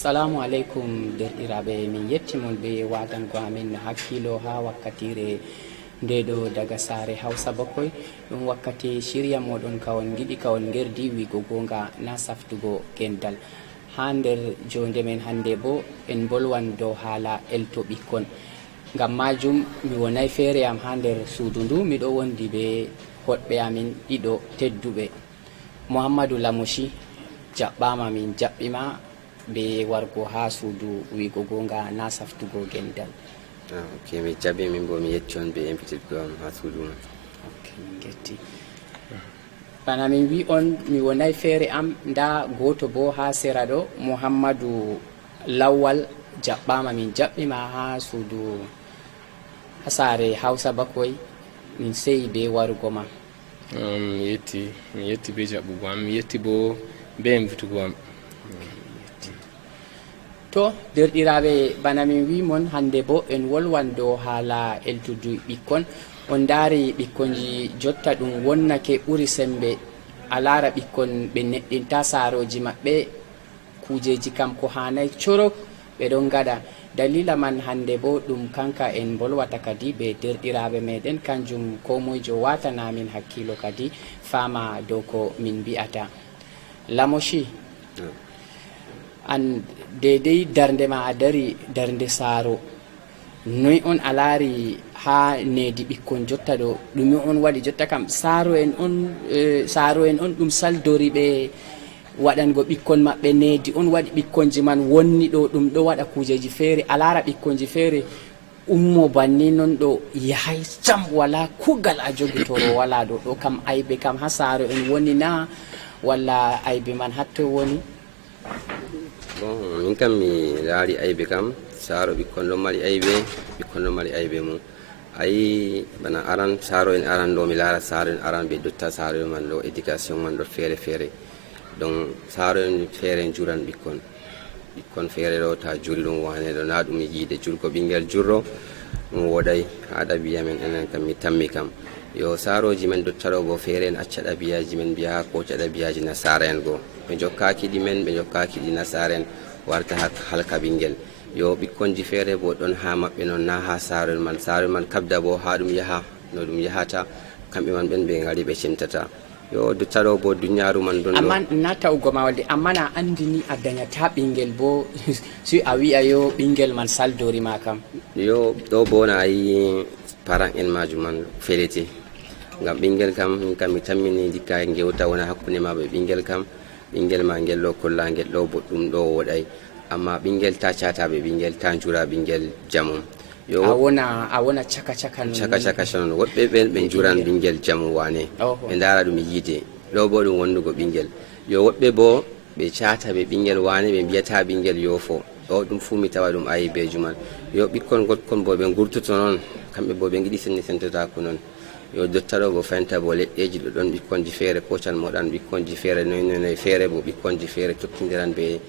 Assalamu alaikum derɗiraɓe, min yettimon be watango amin hakkilo ha wakkatire ndeɗo daga sare Hausa Bakoy. ɗum wakkati shirya moɗon kawon giɗi kawon gerdi wigo gonga na saftugo gendal. Ha nder jonde men hande bo en bolwan dow haala elto ɓikkon. Ngam majum mi wonay feere am ha nder suudu ndu, miɗo wondi be hoɗɓe amin ɗiɗo tedduɓe. Mouhamadou Lamoshi jaɓɓama, min jaɓɓima be wargo ha suudu wigo gonga na saftugo gendal. Ok, mi jaɓi min bo mi yetti on be invitedgo am ha suudu man. Ok, min getti. Bana min wi on mi wonay feere am, nda goto bo ha sera ɗo, Mouhamadou Lawal jaɓɓama, min jaɓɓima ha suudu ha sare Hausa Bakoy, min seyi be warugo ma. mi yetti be jaɓɓugo am, mi yetti bo be invitugo am. To derɗiraɓe, bana min wimon hande bo en wolwan dow haala eltudu ɓikkon. On daari ɓikkonji jotta ɗum wonnake ɓuri sembe, a laara ɓikkon ɓe neɗɗinta saaroji maɓɓe, kujeji kam ko hanay corok ɓe ɗon gaɗa. Dalila man hande bo ɗum kanka en bolwata kadi be derɗiraɓe meɗen, kanjum ko moyjo watanamin hakkilo kadi fama dow ko min mbi'ata. Lamoshi, an dedei darde ma a dari darde saaro, noy on a laari ha nedi ɓikkon jotta ɗo, ɗume on waɗi jotta kam saaro en on ɗum saldori ɓe waɗango ɓikkon maɓɓe nedi on waɗi ɓikkonji man wonni ɗo, ɗum ɗo waɗa kujeji feere. A laara ɓikkonji feere ummo banni non ɗo yahay sam, wala kugal a jogi toro wala ɗo kam aybe kam ha saaro en woni na, walla aybe man hatto woni? Bon, min kam mi laari aybe kam saaro ɓikkon ɗon mari aybe, ɓikkon ɗon mari aybe mum. Ayi bana aran saaro en aran ɗo mi laara saaro en aran ɓe dotta saaro man ɗo éducation man ɗo feere feere. Donc saaro en feere juran ɓikkon feere ɗo ta juri ɗum wane ɗo na ɗum yiide jurgo ɓingel jurro ɗum woɗay ha ɗabiya men enen kam mi tammi kam. Yo saaroji men dottaɗo bo feere en acca ɗabiyaji men mbiya koca ɗabiyaji nasara en goo, ɓe jokkaki ɗi men ɓe jokkaki ɗi nasara en warta halka ɓingel. Yo ɓikkonji feere bo ɗon ha maɓɓe noon na ha saaro en man kabda bo ha ɗum yaha no ɗum yahata, kamɓe man ɓen ɓe ngari ɓe cemtata. Yo dottaɗo bo dunyaru man ɗon amma na tawugo ma walde, amma na andini a dañata ɓingel bo si a wi'a yo ɓingel man saldori ma kam. Yo ɗo bo na yi paran en majum man felete, ngam ɓingel kam min kam mi tammini dikka gewta wona hakkunde ma ɓe ɓingel kam, ɓingel ma ngel ɗo kolla ngel ɗo boɗɗum ɗo woɗay, amma ɓingel ta cata ɓe ɓingel, ta jura ɓingel jamum. Yo a wona caka non woɓɓe ɓen ɓe juran ɓingel jamu wane, ɓe ndara ɗum yiide ɗo bo ɗum wondugo ɓingel. Yo woɓɓe bo ɓe cata ɓe ɓingel wane, ɓe mbiyata ɓingel yofo, ɗo ɗum fu mi tawa ɗum ayibeji man. Yo ɓikkon gotkon bo ɓe gurtoto noon, kamɓe bo ɓe giɗi sentotako noon. Yo dottaɗo bo fanta bo leɗɗeji ɗo ɗon ɓikkonji feere kocan moɗan, ɓikkonji feere noy feere bo ɓikkonji feere tokkidiran ɓe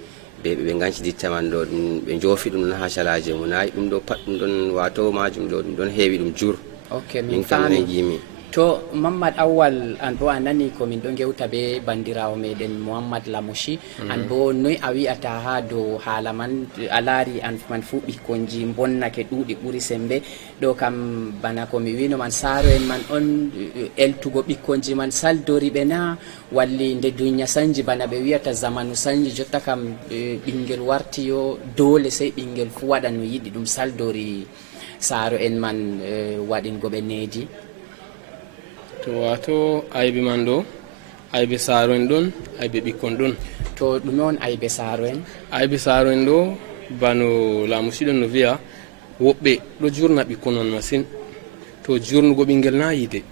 ganci ditta man ɗo, ɓe joofi ɗum non ha calaje mum, nayi ɗum ɗo pat ɗum ɗon wato majum ɗo ɗum ɗon heewi ɗum jur. Ok, min kam en jimi. To Mamadou Awal, an bo a nani ko min ɗo gewta be bandirawo meɗen Mouhamadou Lamoshi, an bo noy a wi'ata ha dow haala man? A laari an man fu ɓikkonji bonnake ɗuuɗi ɓuri sembe ɗo kam, bana ko mi wino man saaro en man on eltugo ɓikkonji man saldori ɓe na, walli nde duniya sanji bana ɓe wiyata zamanu sanji jotta kam ɓingel warti yo dole sey ɓingel fu waɗa no yiɗi, ɗum saldori saaro en man waɗingo ɓe needi. To wato aybe man ɗo, aybe saaro en ɗon, aybe ɓikkon ɗon. To ɗume on aybe saaro en? Aybe saaro en ɗo bano Lamoshi ɗon no wiya, woɓɓe ɗo jurna ɓikkon man masin. To jurnugo ɓingel na yiide,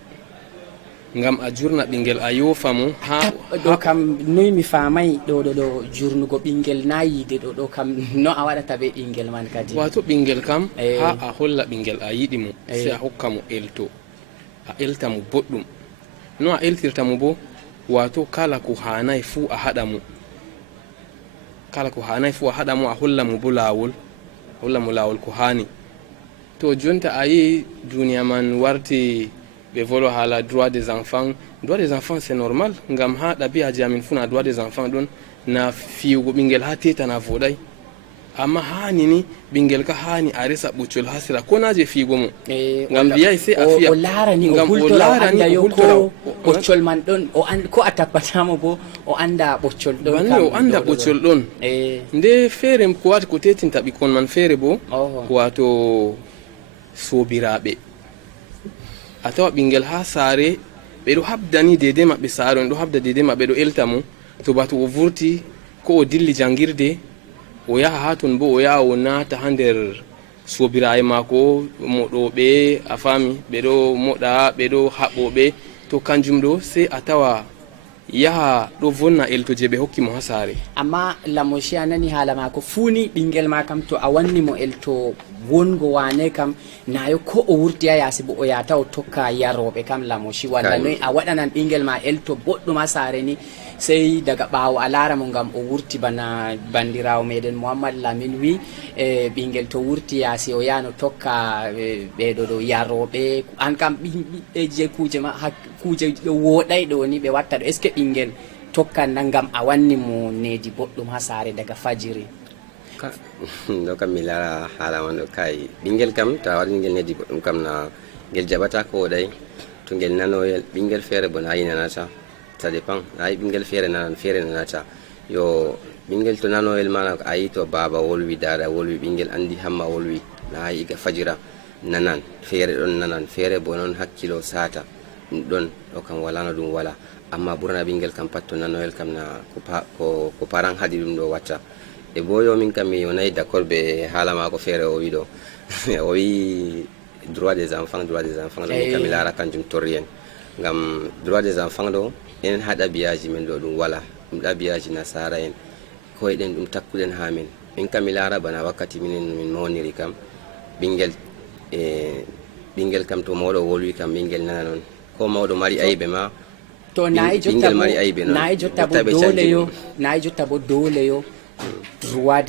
ngam a jurna ɓingel a yofa mo ha ɗo kam noy mi famay ɗo jurnugo ɓingel na yiide ɗo kam no a waɗata be ɓingel man kadi? Wato ɓingel kam ha a holla ɓingel a yiɗi mo, sai a hokka mo elto, a elta mo boɗɗum. No a eltirta mo bo, wato kala ko hanay fu a haɗa mo, a holla mo bo lawol ko hani. To jonta a yi duniya man warti ɓe volo hala droit des enfants c'est normal, ngam ha ɗabi'aji amin fu na droit des enfants ɗon, na fiyugo ɓingel ha teta na voɗay, amma hani ni ɓingel ka hani a resa ɓuccol ha sera ko naje figo mo ngam wiyay sai a fiya o larani o hultora anda yo ko ɓoccol man ɗon ko a tappatamo bo o anda ɓoccol ɗon banni o anda ɓoccol ɗon nde feere ko wati ko tetinta ɓikkon man feere bo wato sobiraɓe a tawa ɓingel ha saare ɓeɗo habdani dede maɓɓe saaro en ɗo habda dede maɓɓe ɗo elta mo to bato o vurti ko o dilli jangirde o yaha ha ton bo o yaha o naata ha nder sobiraɓe mako moɗoɓe a fami ɓeɗo moɗa ɓeɗo haɓoɓe to kanjum ɗo sai a tawa yaha ɗo vonna elto je ɓe hokki mo ha saare. Amma lamoshi a nani haala mako fuuni ɓingel ma kam to a wanni mo elto wongo wane kam nayo ko o wurti ha yasi bo o yata o tokka yaroɓe kam lamoshi walla noyi a waɗanan ɓingel ma elto boɗɗum ha saare ni sai daga ɓawo a lara mo ngam o wurti bana bandirawo meɗen Mouhammad Lamin wi ɓingel to wurti yasi o yano tokka ɓeɗo ɗo yaroɓe an kam ɓiɓɓe je kuje ma kuje woɗay ɗo ni ɓe watta ɗo est ce que ɓingel tokkan na ngam a wanni mo nedi boɗɗum ha saare daga fajiri ɗo kam mi lara haala man ɗo kay ɓingel kam to a waɗi ngel nedi boɗɗum kam na ngel jaɓata ko woɗay to ngel nanoyel ɓingel feere bo na yi nanata ça dépend ayi ɓingel feere nanan feere nanata yo ɓingel to nanoyel mana ayi to baba wolwi dada wolwi ɓingel andi hamma wolwi na ayi ga fajira nanan feere ɗon nanan feere bo noon hakkilo sata ɗum ɗon ɗo kam wala no ɗum wala amma ɓurna ɓingel kam pat to nanoyel kam na ko paran haɗi ɗum ɗo watta e bo yo min kam mi wonayi d' accord ɓe haala mako feere o wi ɗo o wi droit des enfants ɗo min kam mi lara kanjum torri en ngam droit des enfants ɗo enen ha ɗabiyaji men ɗo ɗum wala ɗum ɗabiyaji nasara en koyeɗen ɗum takkuɗen ha men min kam mi lara bana wakkati minen min mawniri kam ɓingel kam to mawɗo wolwi kam ɓingel nana noon ko mawɗo mari aybe ma to nayi jotta bo dole yo droit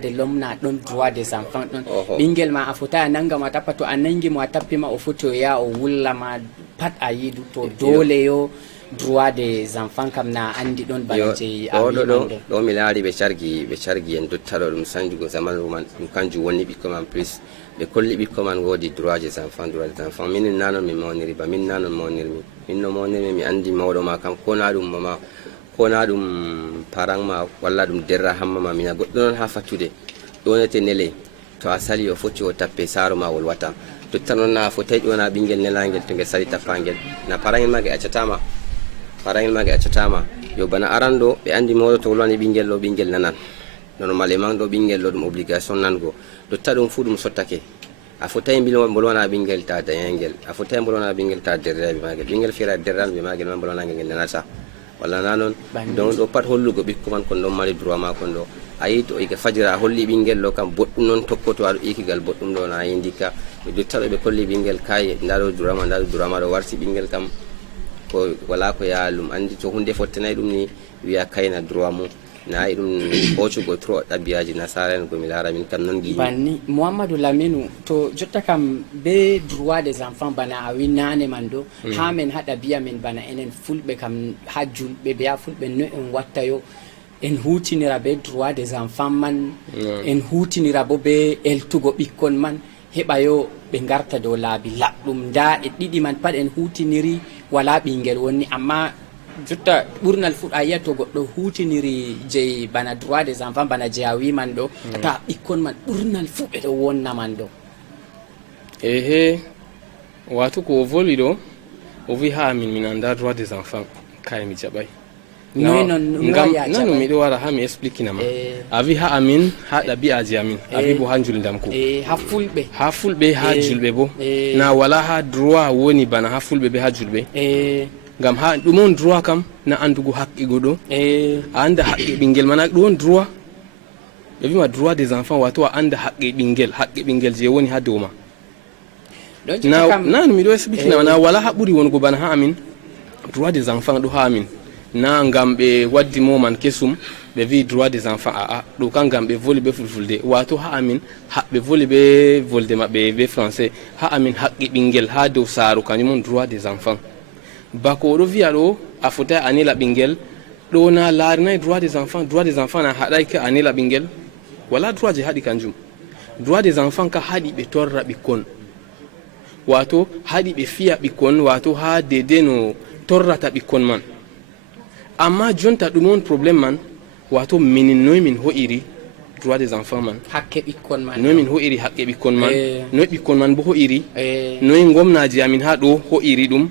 de l'homme na ɗon droit des enfants ɗon ɓingel ma a fota a nanga mo a tappa to a nangi mo a tappi ma o foti o yaha o wullama pat a yidu to dole yo droit des enfants kam na andi ɗon bana je ɗo mi laari ɓe cargi en dottaɗo ɗum sanjugo zamanu man ɗum kanjum wonni ɓikko man plus ɓe kolli ɓikko man woodi droit des enfants minin nanon min mawniri ba min nanon mawnirmi min no mawnirmi mi andi mawɗo ma kam ko na ɗum mama ko na ɗum parang ma walla ɗum derra hamma ma mina goɗɗo noon ha fattude ɗonete nele to a sali o foti o tappe saaro ma wolwata totta noon na fotai ƴona ɓingel nelangel to ngel sali tappangel na parangel ma ge accatama yo bana aran ɗo ɓe andi mawɗo to wolwani ɓingel ɗo ɓingel nanan normalement ɗo ɓingel ɗo ɗum obligation nango dotta ɗum fu ɗum sottake a fotai bolwana ɓingel ta dayangel a fotai bolwana ɓingel ta derraɓe magel ɓingel feera derranɓe magel ma bolwanagel ngel nanata walla na noon donc ɗo pat hollugo ɓikko man kon ɗon mari droit ma kon ɗo a yi to ika fajira a holli ɓingel ɗo kam boɗɗum noon tokkoto aɗo ikigal boɗɗum ɗo na yi ndikka ɓe dottaɗo ɓe kolli ɓingel kaye ndaɗo droit ma ɗo warti ɓingel kam ko wala ko yaalum andi to hunde fottanayi ɗum ni wiya kayna droit mum na yi ɗum hoccugo trop ɗabiyaji nasara en komi lara min kam noon gi banni Mouhamadou Laminu to jotta kam be droit des enfants bana a wi nane man ɗo ha men ha ɗabiya men bana enen fulɓe kam ha julɓe beya fulɓe no en watta yo en hutinira be droit des enfants man en hutinira bo be eltugo ɓikkon man heɓa yo ɓe garta dow laabi laɓɗum nda e ɗiɗi man pat en hutiniri wala ɓingel wonni amma jotta ɓurnal fu a yiya to goɗɗo hutiniri je bana droit des enfants bana je a wi man ɗo ta ɓikkon man ɓurnal fu ɓeɗo wonna man ɗo ehe wato ko o voli ɗo o wi ha min anda droit des enfants kay mi jaɓay nanu miɗo wara ha mi expliquinama a wi ha amin ha ɗabi'aji amin a wi bo ha juldam ko ha fulɓe ha julɓe bo na wala ha droit woni bana ha fulɓe be ha julɓe ngam ha ɗum on droit kam na andugo haqqigo ɗo a anda haqqe ɓingel mana ɗum on droit ɓe wima droit des enfants wato a anda haqqe ɓingel je woni ha dow ma nanu miɗo expliquinama na wala ha ɓuuri wongo bana ha amin droit des enfants ɗo ha amin na ngam ɓe waddi moman kesum ɓe wi droit des enfants aa ɗo kam ngam ɓe voli ɓe fulfulde wato ha amin ɓe voli ɓe volde maɓɓe ɓe français ha amin haqqi ɓingel ha dow saaru kañum on droit des enfants bako oɗo wiya ɗo a fotai a nela ɓingel ɗo na laarinayi droit des enfants na haɗay ke a nela ɓingel wala droit je haɗi kanjum. Droit des enfants ka haɗi ɓe torra ɓikkon, wato haɗi ɓe fiya ɓikkon, wato ha dede no torrata ɓikkon man. Amma jonta ɗum on probléme man, wato minin noy min ho'iri droit des enfants man, hakke ɓikkon man noy min ho'iri haqqe ɓikkon man, noy ɓikkon man bo ho'iri, noy gomnaji amin ha ɗo ho'iri ɗum.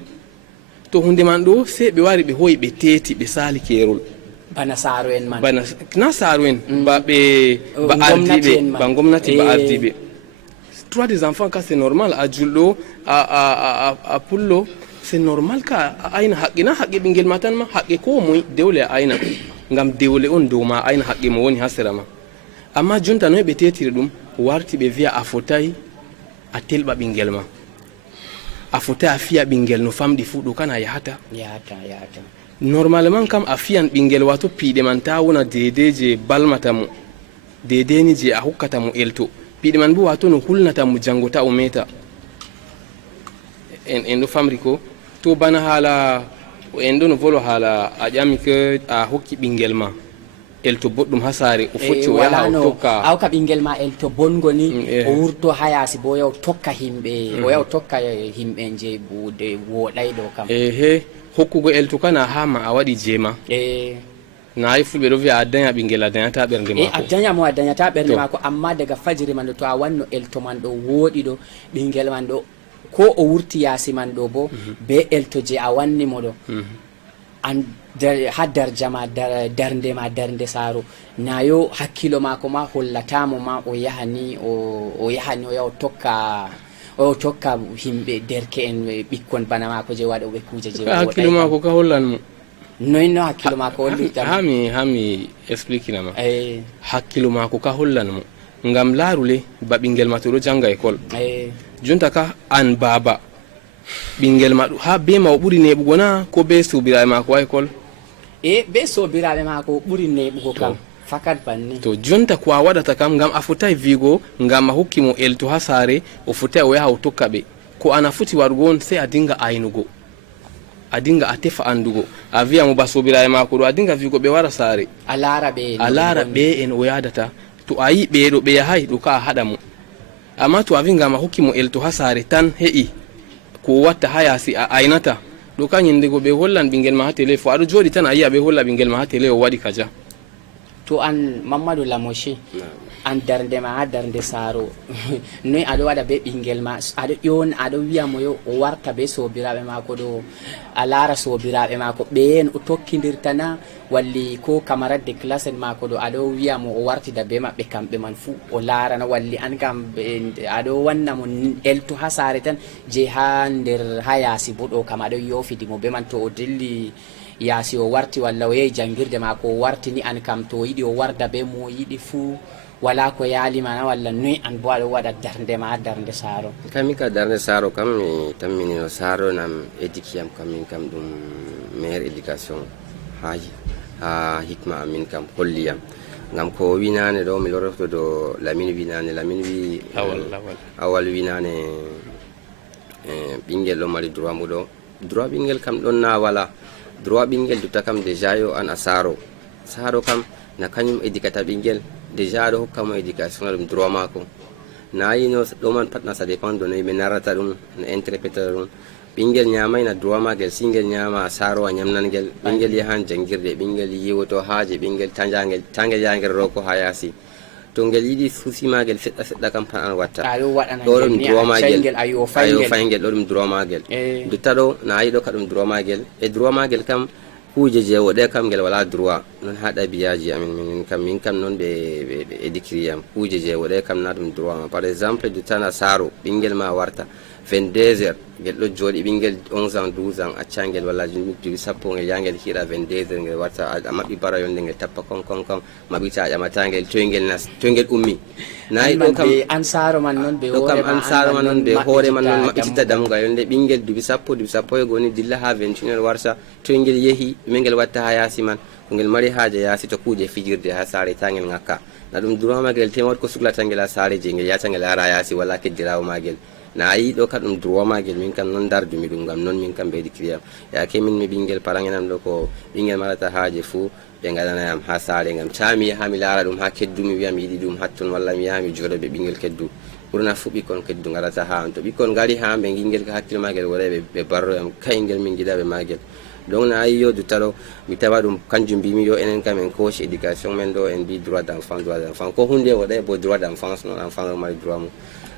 To hunde man ɗo sei ɓe wari ɓe hoyi ɓe teti ɓe sali kerol bana saro en man, bana na saro en ba ɓe ba ardiɓe ba gomnati ba ardiɓe. Droit des enfants ka c'est normal, a julɗo a pullo c'est normal ka a ayna haqqe, na haqqe ɓingel ma tan ma, haqqe ko moy dewle a ayna, ngam dewle on dow ma ayna haqqe mo woni ha sera ma. Amma jonta noy ɓe tetiri ɗum, warti ɓe wiya a fotai a telɓa ɓingel ma, a fotai a fiya ɓingel no famɗi fu, ɗo kana yahata. Normalement kam a fiyan ɓingel wato piiɗe man ta wona dede je balmata mo, dede ni je a hokkata mo elto, piiɗe man bo wato no hulnata mo jango ta o meta. En ɗo famri ko to bana hala en ɗo no volo hala a ƴami ke a hokki ɓingel ma elto boɗɗum ha sare, o foti o yaha o tokka a hokka ɓingel ma elto bongo ni, o wurto ha yasi bo yaw tokka himɓe, o yaw tokka himɓe je bude woɗay ɗo kam. Ehe, hokkugo elto kana ha ma a waɗi jema. Na yi fulɓe ɗo wiya a daña ɓingel a dañata ɓernde mako. A daña mo a dañata ɓernde mako, amma daga fajiri man ɗo to a wanno elto man ɗo woɗi ɗo, ɓingel man ɗo ko o wurti yasi man ɗo bo be elto je a wanni mo ɗo, an ha darja ma darnde ma darnde saro, nayo hakkilo mako ma hollatamo ma o yahani o yahani o yaha o tokka himɓe derke en ɓikkon bana mako je waɗa ɓe kuje je hakkilo mako ka hollan mo. Noy no hakkilo mako holli tam? hami explique nama. Hakkilo mako ka hollan mo, ngam larule ba ɓingel ma to ɗo janga école, jonta ka an baba ɓingel ma ha be ma o ɓuri neɓugo na, ko be sobiraɓe mako wa école? Be sobiraɓe mako ɓuri neɓugo kam, fakat banni. To jonta ko a waɗata kam, ngam a fotai vigo ngam a hokki mo elto ha sare, o fotai o yaha o tokka ɓe, ko ana foti waɗugo on sei a dinga aynugo, a dinga a tefa andugo, a wiya mo ba sobiraɓe mako ɗo, a dinga vigo ɓe wara sare, a lara ɓe en o yadata, to a yi ɓe ɗo ɓe yahay ɗo ka a haɗa mo. Amma to a wi ngam a hokki mo elto ha sare tan he'i ko watta ha yasi a aynata, ɗo ka nyindego ɓe hollan ɓingel ma ha télé fo aɗo joɗi tan a yi'a ɓe holla ɓingel ma ha télé o waɗi kaja. To an Mamadou Lamoshi, an darnde ma ha darnde saro noy aɗo waɗa be ɓingel ma, aɗo ƴona aɗo wiya mo yo o warta be sobiraɓe mako ɗo, a lara sobiraɓe mako ɓen o tokkidirta na, walli ko camarade de classe en mako ɗo aɗo wiya mo o wartida be maɓɓe kamɓe man fu o larana, walli an kam aɗo wanna mo elto ha sare tan je ha nder ha yasi bo ɗo kam aɗo yofidimo be man, to o dilli yasi o warti walla o yehi jangirde mako o warti ni, an kam to o yiɗi o warda be mo yiɗi fu wala ko yaalimana, walla noy an bo aɗo waɗa darnde ma darnde saro? Kami ka darnde saro kam mi tamminino saro nam éduquiyam kam min kam ɗum meilleur éducation ha hikma amin kam holliyam, ngam ko winane ɗo mi loroto do Lamine winane, Lamine wi awal winane ɓingel ɗo mari droit mu ɗo, droit ɓingel kam ɗon na wala, droit ɓingel dutta kam déjà yo an a saro kam na kañum éducata ɓingel, déjà aɗo hokka mo éducation ɗum droit mako, na yino ɗo man pat na ça dépend de noyi ɓe narata ɗum no interprétata ɗum. Ɓingel ñamay na droit magel, singel ñama saro a ñamnangel, ɓingel yahan jangirde, ɓingel yiwoto haaje, ɓingel tangel yangel roko ha yasi, to ngel yiɗi souci magel seɗɗa seɗɗa kam pat an watta, ɗo ɗum droit magel, ayo fayngel ɗo ɗum droit magel. Dutta ɗo na yi ɗo ka ɗum droit magel, e droit magel kam kuje je woɗe kam ngel wala droit, non ha ɗabiyaji amin min kam non ɓe éduquiriyam, kuje je woɗe kam na ɗum droit ma. Par exemple dutta na saro ɓingel ma warta 22h ngel ɗo jooɗi, ɓingel 11 ans 12 ans accangel walla duuɓi sappo ngel yangel hiira 22h ngel warta a maɓɓi bara yonde ngel tappa kon maɓɓita a ƴamatangel toyngel ummi, nayi ɗo kam an saro man non ɓe hoore man non maɓɓitita dammuga yonde, ɓingel duuɓi sappo e goni dilla ha 21h warta toyngel yeehi ɗume ngel watta ha yasi man, ko ngel mari haaje yasi to kuje fijirde ha saare ta ngel ngakka, na ɗum droit magel tema ko suklata ngel ha saare je ngel yata ngel ara yasi wala keddirawo magel, na ayi ɗo ka ɗum droit magel min kam noon dardumi ɗum ngam noon min kam ɓeydi criyam yake min mi ɓinguel parangenam ɗo ko ɓinguel marata haaje fuu ɓe gaɗanayam ha saare ngam cami yaha mi laara ɗum ha keddu mi wiya mi yiɗi ɗum hatton walla mi yaha mi jooɗo ɓe ɓinguel keddu ɓurna fuu ɓikkon keddu garata ha to ɓikkon gari ha ɓe guingel ka hakkille magel woɗay ɓe barroyam kayngel min giɗaɓe magel donc na ayi yo duttalo mi tawa ɗum kanjum mbimi yo enen kam en coach éducation men ɗo en mbi droit d' enfant ko hunde waɗay bo droit d' enfance noon enfant ɗo mari droit mum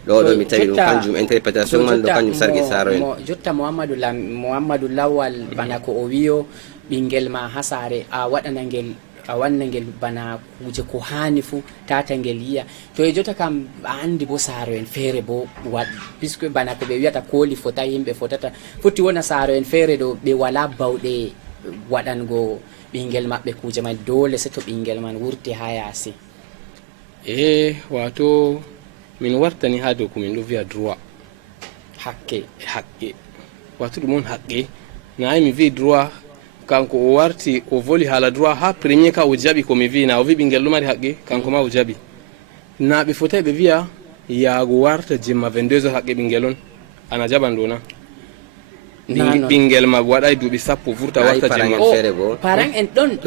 ɗo mi tawi ɗum kanjum interprétation man ɗo kanjum sargue saro en jotta mouhamadou lawal bana ko o wiyo ɓinguel ma ha saare a wanna ngel bana kuje ko hani fu tata ngel yiya to e jotta kam a andi bo saaro en feere bo puisque bana ko ɓe wiyata kooli fota yimɓe fotata foti wona saaro en feere ɗo ɓe wala bawɗe waɗango ɓinguel maɓɓe kuje man dole se to ɓinguel man wurti ha yaasi wato min wartani ha dow ko min ɗo wiya droit haqqe wato ɗum on haqqe nayi mi wi droit kanko o warti o voli haala droit ha premier ka o jaɓi komi wi na o wi ɓinguel ɗo mari haqqe kanko ma o jaɓi na ɓe fotai ɓe wiya yaago warta jemma 22 haqqe ɓinguel on ana jaɓan ɗo na ɓinguel ma waɗay duuɓi sappo vurta warta jemma paran en ɗon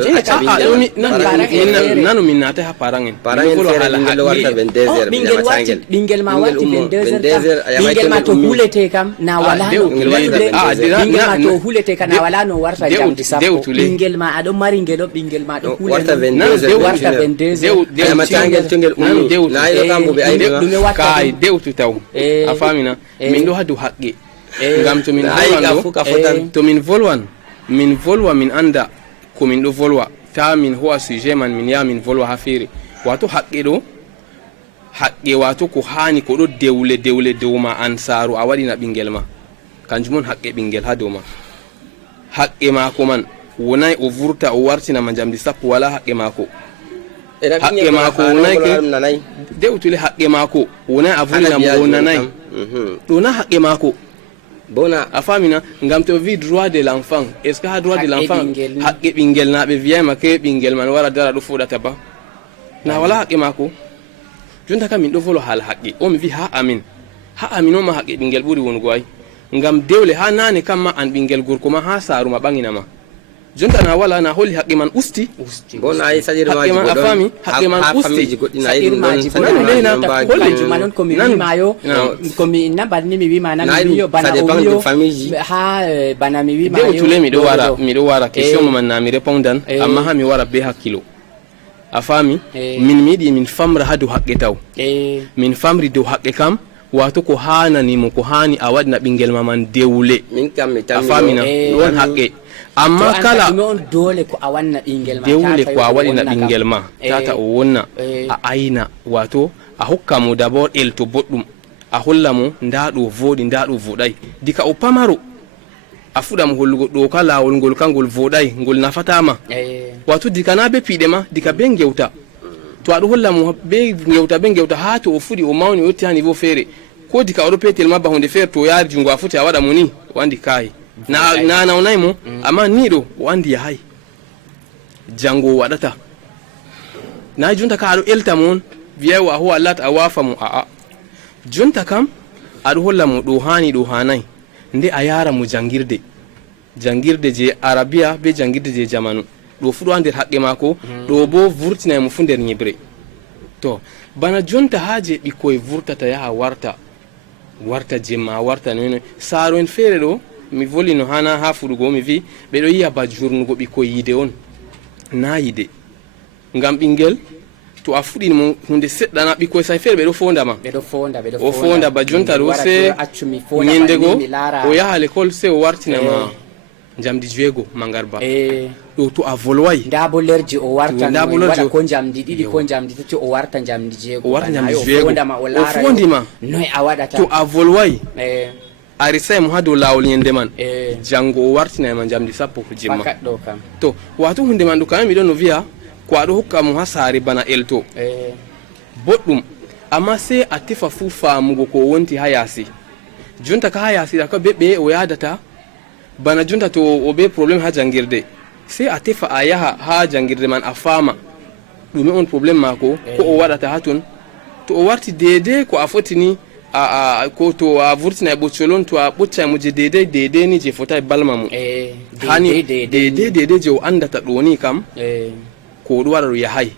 nanu min natai ha paran en ɓinguel ma warti 22 ɓinguel ma to hulete kam na wala ɓinguel ma to hulete kam na wala no warta jamdi sappo ɓinguel ma aɗon mari ngel on ɓinguel ma ɗo warta 22 kay dewtu taw a famina min ɗo ha dow haqqe ngam to min volwan min anda ko min ɗo volwa ta min ho'a sujet man min yaha min volwa ha feere wato haqqe ɗo haqqe wato ko hani ko ɗo dewle dow ma an saaru a waɗina ɓinguel ma kanjum on haqqe ɓinguel ha dow ma haqqe mako man wonay o vurta o wartinama jamdi sappo wala haqqe mako wonay ke dewtule haqqe mako wonay a vulinamo o nanay ɗo na haqqe mako bona a famina ngam to vi droit de l'enfant est ce que ha droit de l'enfant haqqe ɓinguel na ɓe wiyayma ke ɓinguel man wara dara ɗo foɗata ba na wala haqqe mako jonta kam min ɗo volo haala haqqe o mi wi ha amin o ma haqqe ɓinguel ɓuuri wonugo ay ngam dewle ha nane kam ma an ɓinguel gorko ma ha saaru ma ɓaŋinama jonta na wala na holli haqqe man usti bon ay haqqe man a fami haqqe man usti non komi wimayo komi nabanni mi wima nan mi wiyo bana o wiyo ha bana mi wima yo dewtule mi ɗo wara question man na mi répondan amma ha mi wara be hakkilo a fami min mi yiɗi min famra ha dow haqqe taw min famri dow haqqe kam wato ko hananimo ko hani a waɗina ɓinguel ma man dewle a famina ɗon haqqe amma kala dole ko a wanna ɓinguel ma dewle ko a waɗina ɓinguel ma tata o wonna a ayna wato a hokka mo d'abord elto boɗɗum a holla mo nda ɗo voɗi nda ɗo voɗay dika o pamaro a fuɗa mo hollugo ɗo ka lawol ngol kangol voɗay ngol nafatama wato dika na be piiɗe ma dika be gewta to aɗo holla mo be gewta ha to o fuɗi o mawni o yetti ha niveau feere ko dika oɗo petel ma ba hunde feere to yaari jungo a foti a waɗa mo ni o andi kayi na nawnay mo amma ni ɗo o andi yahay jango o waɗata na jonta ka aɗo elta mo on wiyay o a ho a lata a wafa mo aa jonta kam aɗo holla mo ɗo hani ɗo hanay nde a yara mo jangirde je arabia be jangirde je jamanu ɗo fu ɗo ha nder haqqe mako ɗo bo vurtinay mo fu nder ñibre to bana jonta ha je ɓikkoye vurtata yaha warta jemma warta nono saaro en feere ɗo mi volino hana ha fuɗugo mi wi ɓeɗo yiya ba jurnugo ɓikkoye yide on na yide ngam ɓinguel to a fuɗini mo hunde seɗɗana ɓikkoye say feere ɓeɗo fondama o fonda ba jonta ɗo se ñindego o yaha l'école se o wartinama jamdi 6 mangarba ɗo to a volway nda bo lerji o warta waɗa ko jamdi ɗiɗi ko jamdi tati o warta jamdi 6 o warta jamdi 6 o fondima noy a waɗata to a volway a risay mo ha dow lawol ñende man jango o wartinayma jamdi 10 ko jemma to wato hunde man ɗo kamen miɗon no wiya ko aɗo hokka mo ha saare bana elto boɗɗum amma sey a tefa fu famugo ko wonti ha yaasi jonta ka ha yaasi ɗa ka ɓe o yadata bana jonta to o be probléme ha jangirde sey a tefa a yaha ha jangirde man a faama ɗume on probléme mako ko o waɗata ha ton to o warti dede ko a fotini ko to a vurtina e ɓoccolon to a ɓocca mo je dedei ni je fota e balma mo hani dedei je o andata ɗo ni kam ko ɗo waɗa ɗo yahay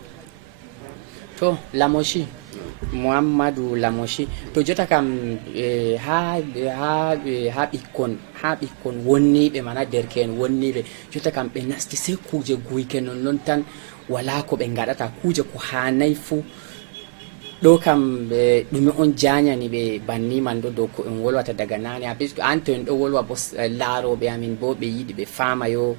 to lamoshi Muhammadu Lamoshi to jota kam ha ɓikkon wonniɓe mana derke'en wonniɓe jota kam ɓe nasti sei kuje guyke non tan wala ko ɓe gaɗata kuje ko hanai fuu ɗo kam ɗume on janyani ɓe banni man ɗo dow ko en wolwata daga nane puisque an to en ɗo wolwa bo laaroɓe amin bo ɓe yiɗi ɓe famayo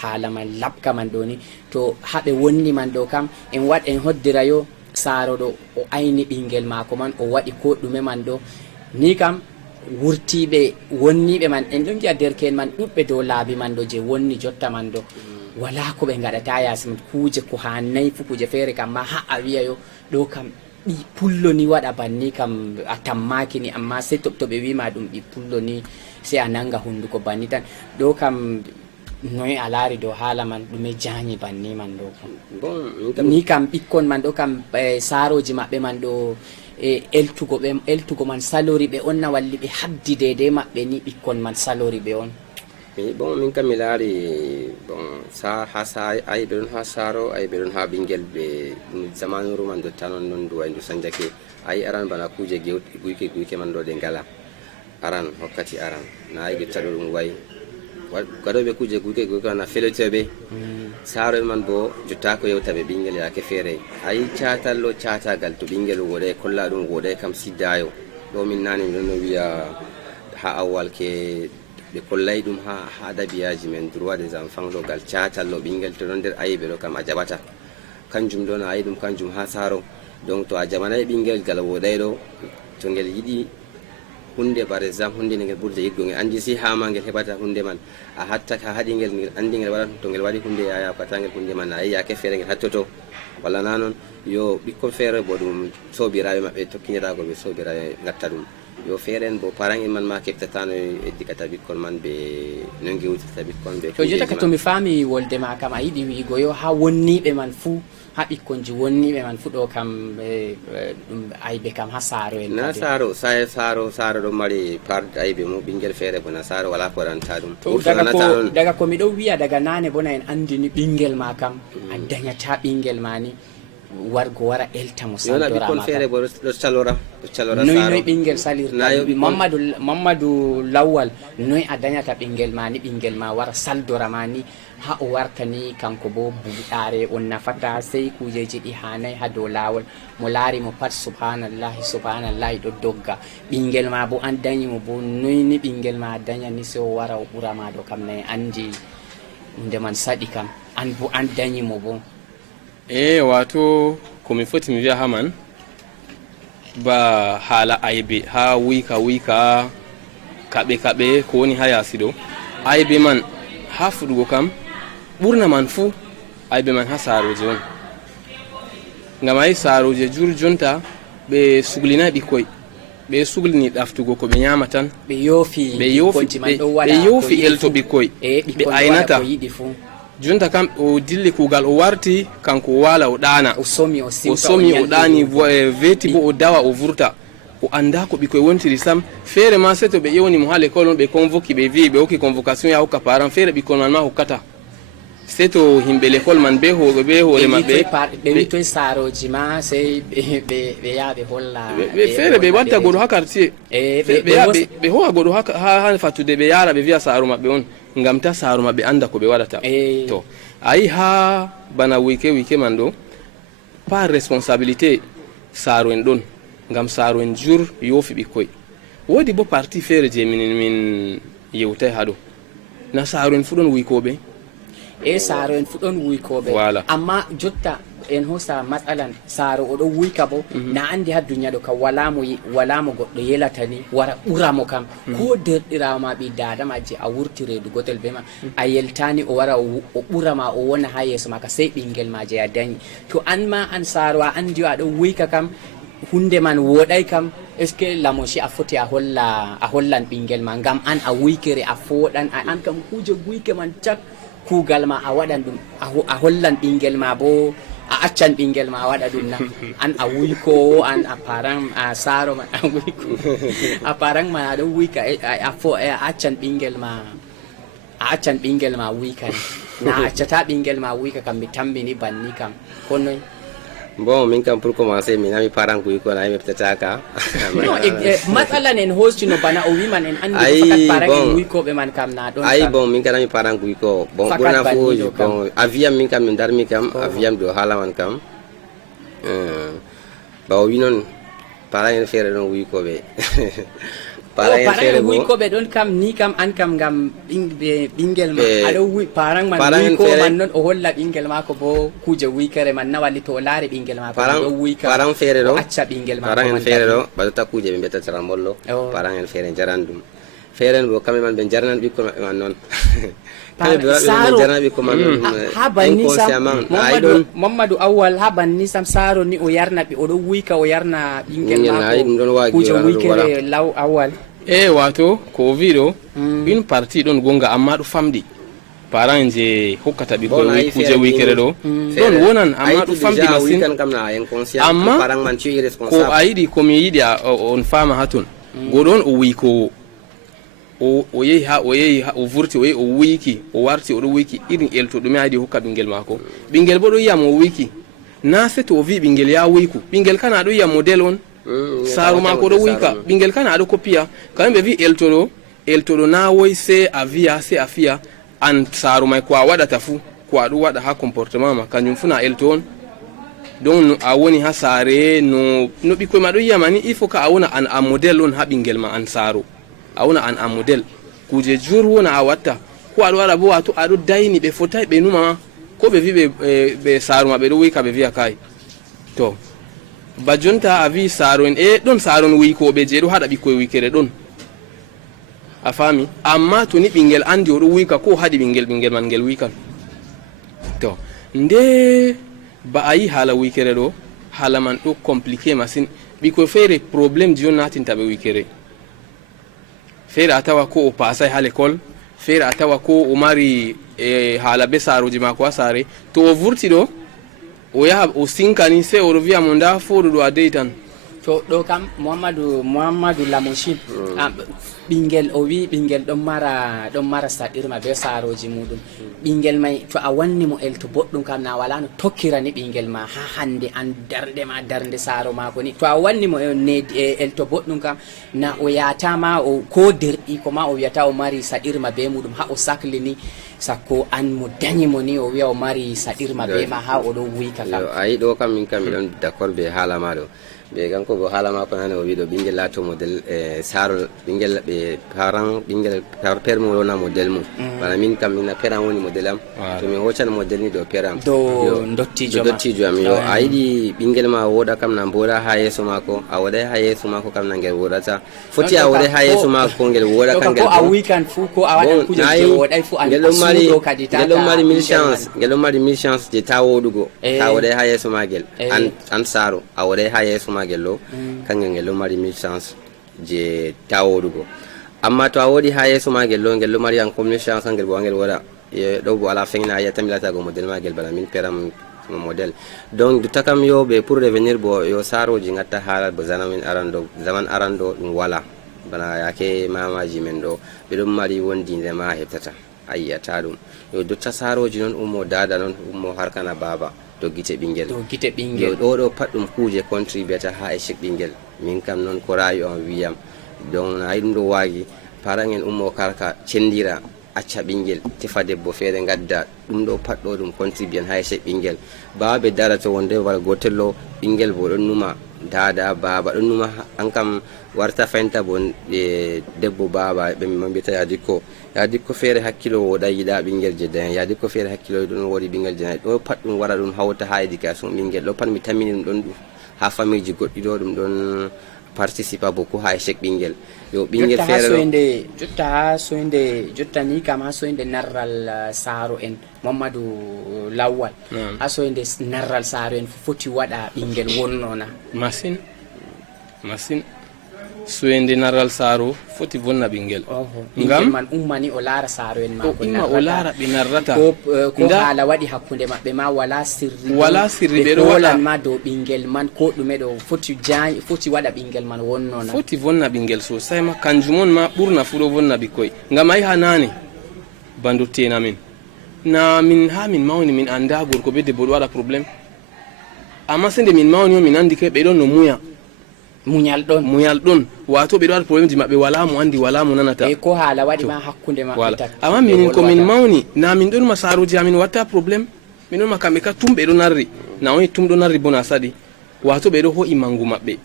haala man laɓka man ɗo ni to haɓe wonni man ɗo kam en hoddira yo saaro ɗo o ayni ɓingel mako man o waɗi ko ɗume man ɗo ni kam wurtiɓe wonniɓe man en ɗon giya derke'en man ɗuɓɓe dow laabi man ɗo je wonni jotta man ɗo wala ko ɓe gaɗata yasi man kuje ko ha nayi fu kuje feere kam ma ha a wiya yo ɗo kam ɗi pullo ni waɗa banni kam a tammaki ni amma sei to ɓe wima ɗum ɗi pullo ni sei a nanga hunduko banni tan ɗo kam noy a laari dow haala man ɗume jañi banni man ɗo kam ni kam ɓikkon man ɗo kam saaroji maɓɓe man ɗo eltugo man salori ɓe on na walli ɓe habdi dedei maɓɓe ni ɓikkon man salori ɓe on min kam mi laari ayi ɓe ɗon ha saaro ayi ɓe ɗon ha ɓingel ɓe zamanuru man dotta non non duway ndu sanjake ayi aran bana kuje guyke man ɗo ɗe ngala aran hokkati aran na ayi jotta ɗo ɗum wayi gaɗoɓe kuje guyke na felotoɓe saaro man bo jotta ko yewtaɓe ɓingel yake feere ayi catallo catagal to ɓingel woɗay kolla ɗum woɗay kam siddayo ɗo min nani min ɗon wiya ha awwal ke ɓe kollay ɗum ha dabiyaji men droit des enfants ɗo gal catallo ɓingel to ɗon nder ayiɓe ɗo kam a jaɓata kanjum ɗo no ayi ɗum kanjum ha saaro donc to a jaɓanayi ɓingel gal woɗay ɗo to ngel yiɗi hunde par exemple hunde nde ngel ɓurde yiɗgo ngel andi si hama ngel heɓata hunde man a hattaka haɗi ngel andi ngel waɗata to ngel waɗi hunde yaya kata ngel hunde man ayi yake feere ngel hattoto walla na noon yo ɓikkon feere bo ɗum sobiraɓe maɓɓe tokkinirago ɓe sobiraɓe gatta ɗum yo feeren bo parent en man ma keɓtatano eddikata ɓikkon man ɓe no gewtita ɓikkon ɓe to jotaka to mi faami wolde ma kam a yiɗi wiigo yo ha wonniɓe man fuu ha ɓikkonji wonniɓe man fuu ɗo kam ɗum aybe kam ha saaro en na saaro ɗon mari part aybe mo ɓingel feere bona saaro wala ko waɗanta ɗum daga ko miɗo wiya daga nane bona en andini ɓingel ma kam a dañata ɓingel ma ni wargo wara elta mo saldorama feere bo ɗo calora noy ɓingel salirta mamadou lawwal noy a dañata ɓingel ma ni ɓingel ma wara saldorama ni ha o warta ni kanko bo buɗare on nafata sey kujeji ɗi hanayi ha dow lawol mo laari mo pat subhanallahi ɗo dogga ɓingel ma bo an dañimo bo noy ni ɓingel ma daña ni so o wara o ɓurama ɗo kam nayi andi nde man saɗi kam an bo an dañimo bo wato komi foti mi wiya haman ba haala aybe ha wuyka kaɓe ko woni ha yasi ɗo aybe man ha fuɗugo kam ɓurna man fuu aybe man ha saroje on ngam ayi saroje jur jonta ɓe suglinayi ɓikkoy ɓe suglini ɗaftugo ko ɓe ñama tan ɓe yoofi elto ɓikkoy ɓe aynata jonta kam o dilli kugal o warti kanko o wala o ɗana o somi o ɗani veti bo o dawa o vurta o anda ko ɓikkoy wontiri sam feere ma se to ɓe ƴewni mo ha l'école on ɓe convoque ɓe wi ɓe hokki convocation ya hokka parent feere ɓikkon man ma hokkata se to himɓe l'école man be hoore maɓɓe ɓe witoy saroji ma sey ɓe yaha ɓe holla feere ɓe wadda goɗo ha quartier ɓe howa goɗo ha fattude ɓe yara ɓe wiya saro maɓɓe on ngam ta saaro maɓɓe anda ko ɓe waɗata to ayi ha bana wike man ɗo par responsabilité saaro en ɗon ngam saaro en jur yoofi ɓikkoy woodi bo parti feere je min yewtay ha ɗo na saaro en fu ɗon wuykoɓe saaro en fu ɗon wuykoɓe voilà. amma jotta en hosa matsalan saaro oɗo wuyka bo na andi ha duniya ɗo kam wala mo goɗɗo yelata ni wara ɓuramo kam ko derɗirawo ma ɓi dadama je a wurti reedu gotel be ma a yeltani o wara o ɓurama o wona ha yeeso maka sey ɓingel ma je a dañi to an ma an saaro a andi o aɗo wuyka kam hunde man woɗay kam est ce que lamoshi a foti a hollan ɓingel ma ngam an a wuykere a foɗan an kam kuje guyke man cak kugal ma a waɗan ɗum a hollan ɓingel ma bo a accan ɓingel ma a waɗa ɗum na an a wuyko an a paran a saro ma a wuyko a paran ma aɗo wuyka a accan ɓingel ma wuyka na accata ɓingel ma wuyka kam mi tambini banni kam ko noy bon min kam pour commencer mi nami paran kuy ko na mi petata matsala nen hostino bana o wiman en andi fakat paran en wuykoɓe man kam na ɗon ay bon min kam nami paran kuy ko bon bona fo bon aviam min kam min darmi kam aviam do hala man kam ba o wi non paran en fere don wuykoɓe paran en wuykoɓe ɗon kam ni kam an kam ngam ɓingel ma aɗo paran man wuyko man noon o holla ɓingel ma ko bo kuje wuykere man na walli to o laari ɓingel ma ɗo wuyka paran fere ɗo acca ɓingel ma paran en fere ɗo baɗota kuje ɓe mbiyata carambollo paran en fere jaran ɗum fere bo kamɓe man ɓe jarnan ɓikkol maɓɓe man noon kamɓe ɓe jarnan ɓikkol man noon ha banni sam mamadou awwal ha banni sam saro ni o yarna ɓe oɗo wuyka o yarna ɓingel ma kuje wuykere law awwal wato ko o wi ɗo une partie ɗon gonga amma ɗo famɗi parent je hokkata ɓikkoi wi kuje wuykere ɗo ɗon wonan amma ɗo famɗi masin amma ko a yiɗi komi yiɗi on fama ha ton goɗo on o wuykowo o yehi ha o vurti o yehi o wuyki o warti oɗo wuyki irin elto ɗume a yiɗi hokka ɓingel mako ɓingel bo ɗo yiyam o wuyki na se to o wi ɓingel ya wuyku ɓingel kana ɗo yiyam modèle on saru mako ɗo wuyka ɓingel kana aɗo koppiya kamɓe ɓe vi eltoɗo na woy se a wiya se a fiya an saru may ko a waɗata fu ko aɗo waɗa ha comportement ma kanjum fu na elto on donc no a woni ha saare no ɓikkoy ma ɗo yiyama ni il faut que a wona an a modèle on ha ɓingel ma an saaro a wona an a modèle kuje jur wona a watta ko aɗo waɗa bo wato aɗo dayni ɓe fotay ɓe numama ko ɓe vi ɓe saaro ma ɓe ɗo wuyka ɓe wiya kay to ba jonta a wi saaro en ɗon saaron wuykoɓe je ɗo haɗa ɓikkoye wuykere ɗon a faami amma to ni ɓingel andi oɗo wuyka ko haɗi ɓingel man ngel wuykan to nde ba a yi haala wuykere ɗo haala man ɗo compliqué masine ɓikkoye feere probléme ji on natinta ɓe wuykere feere a tawa ko o pasay ha l'école feere a tawa ko o mari haala be saaroji mako ha saare to o vurti ɗo o yaha o sinkani se oɗo wiya mo nda foɗo ɗo a dey tan to ɗo kam mouhamadou lamochine ɓingel o wi ɓingel ɗon mara saɗirma be saaroji muɗum ɓingel may to a wanni mo elto boɗɗum kam na wala no tokkirani ɓingel ma ha hande an darde ma darde saaro mako ni to a wanni mo elto boɗɗum kam na o yatama ko derɗiko ma o wiyata o mari saɗirma be muɗum ha o saklini sakko an mo dañimo ni o wiya o mari saɗirma be ma ha oɗo wuyka kam ayi ɗo kam min kam miɗon d' accord be haala ma ɗo ɓe kanko bo haala ma ko nane o wi ɗo ɓingel laato modèle saaro ɓingel ɓe parent ɓingel père mum wona modèle mum bana min kam mina père am woni modèle am to mi hoccan modèle ni ɗo père am do dottijo am yo a yiɗi ɓingel ma woɗa kam na mboɗa ha yeeso mako a woɗay ha yeeso mako kam na ngel woɗata foti a woɗay ha yeeso mako ko ngel woɗa kangel ko a wikan fu ko a waɗan kuje je woɗay fu an suuɗo kadi ta ngel ɗon mari mille chance je ta woɗugo ta woɗay ha yeeso magel an saaro a woɗay ha yeeso magel ɗo kangel ngel ɗon mari mille chance je ta woɗugo amma to a woɗi ha yeeso magel ɗo ngel ɗo mari an comme chance kangel bo angel woɗa ɗo bo ala fengna a yiyata milatago modèle magel bana min peram modèle donc du takam yo ɓe pour revenir bo yo saaroji gatta haala bo zaman arando ɗum wala bana yake mamaji men ɗo ɓe ɗon mari wondinde ma heɓtata a yiyata ɗum yo dotta saaroji noon ummo dada noon ummo harkana baba doggite ɓingel yo ɗo pat ɗum kuje contribuata ha échec ɓingel min kam noon ko rayu on wiyam donc na ɗum ɗo waagi parent en ummo karka cendira acca ɓingel tefa debbo feere gadda ɗum ɗo pat ɗo ɗum contribuan ha échec ɓingel baba ɓe darata wonde wala gotello ɓingel bo ɗon numa dada baba ɗon numa an kam warta fenta bo debbo baba ɓe mbiyata yadikko feere hakkilo woɗa yiɗa ɓingel je dayan yadikko feere hakkilo ɗon woɗi ɓingel je nayi ɗo pat ɗum wara ɗum hawta ha éducation ɓingel ɗo pat mi tammini ɗum ɗon ha famille ji goɗɗi ɗo ɗum ɗon participa beaucoup ha échec ɓingel yo ɓingel feere jotta ni kam ha soyde narral saaro en mamadou lawwal ha soyde narral saaro en foti waɗa ɓingel wonnona machine soyende narral saaro foti vonna ɓingel ɓingel man ummani o laara saaro en ma imma o laara ɓe narrata ko haala waɗi hakkunde maɓɓe ma wala sirri ɓe ɗo waɗa ma dow ɓingel man ko ɗume ɗo foti waɗa ɓingel man wonnona foti vonna ɓingel sosai ma kanjum on ma ɓurna fu ɗo vonna ɓikkoy ngam ayi ha nane bandottena min na min ha min mawni min anda gorko be debbo ɗo waɗa probléme amma sende min mawni o min andi ke ɓe ɗon no muya muñal ɗon wato ɓe ɗo waɗa probléme ji maɓɓe wala mo andi wala mo nanata ko haala waɗi ma hakkunde maɓɓe tati amma minin ko min mawni na min ɗon ma saroji amin watta probléme min ɗon ma kamɓe ka tum ɓe ɗo narri na woni tum ɗo narri bona saɗi wato ɓe ɗo ho'i mangu maɓɓe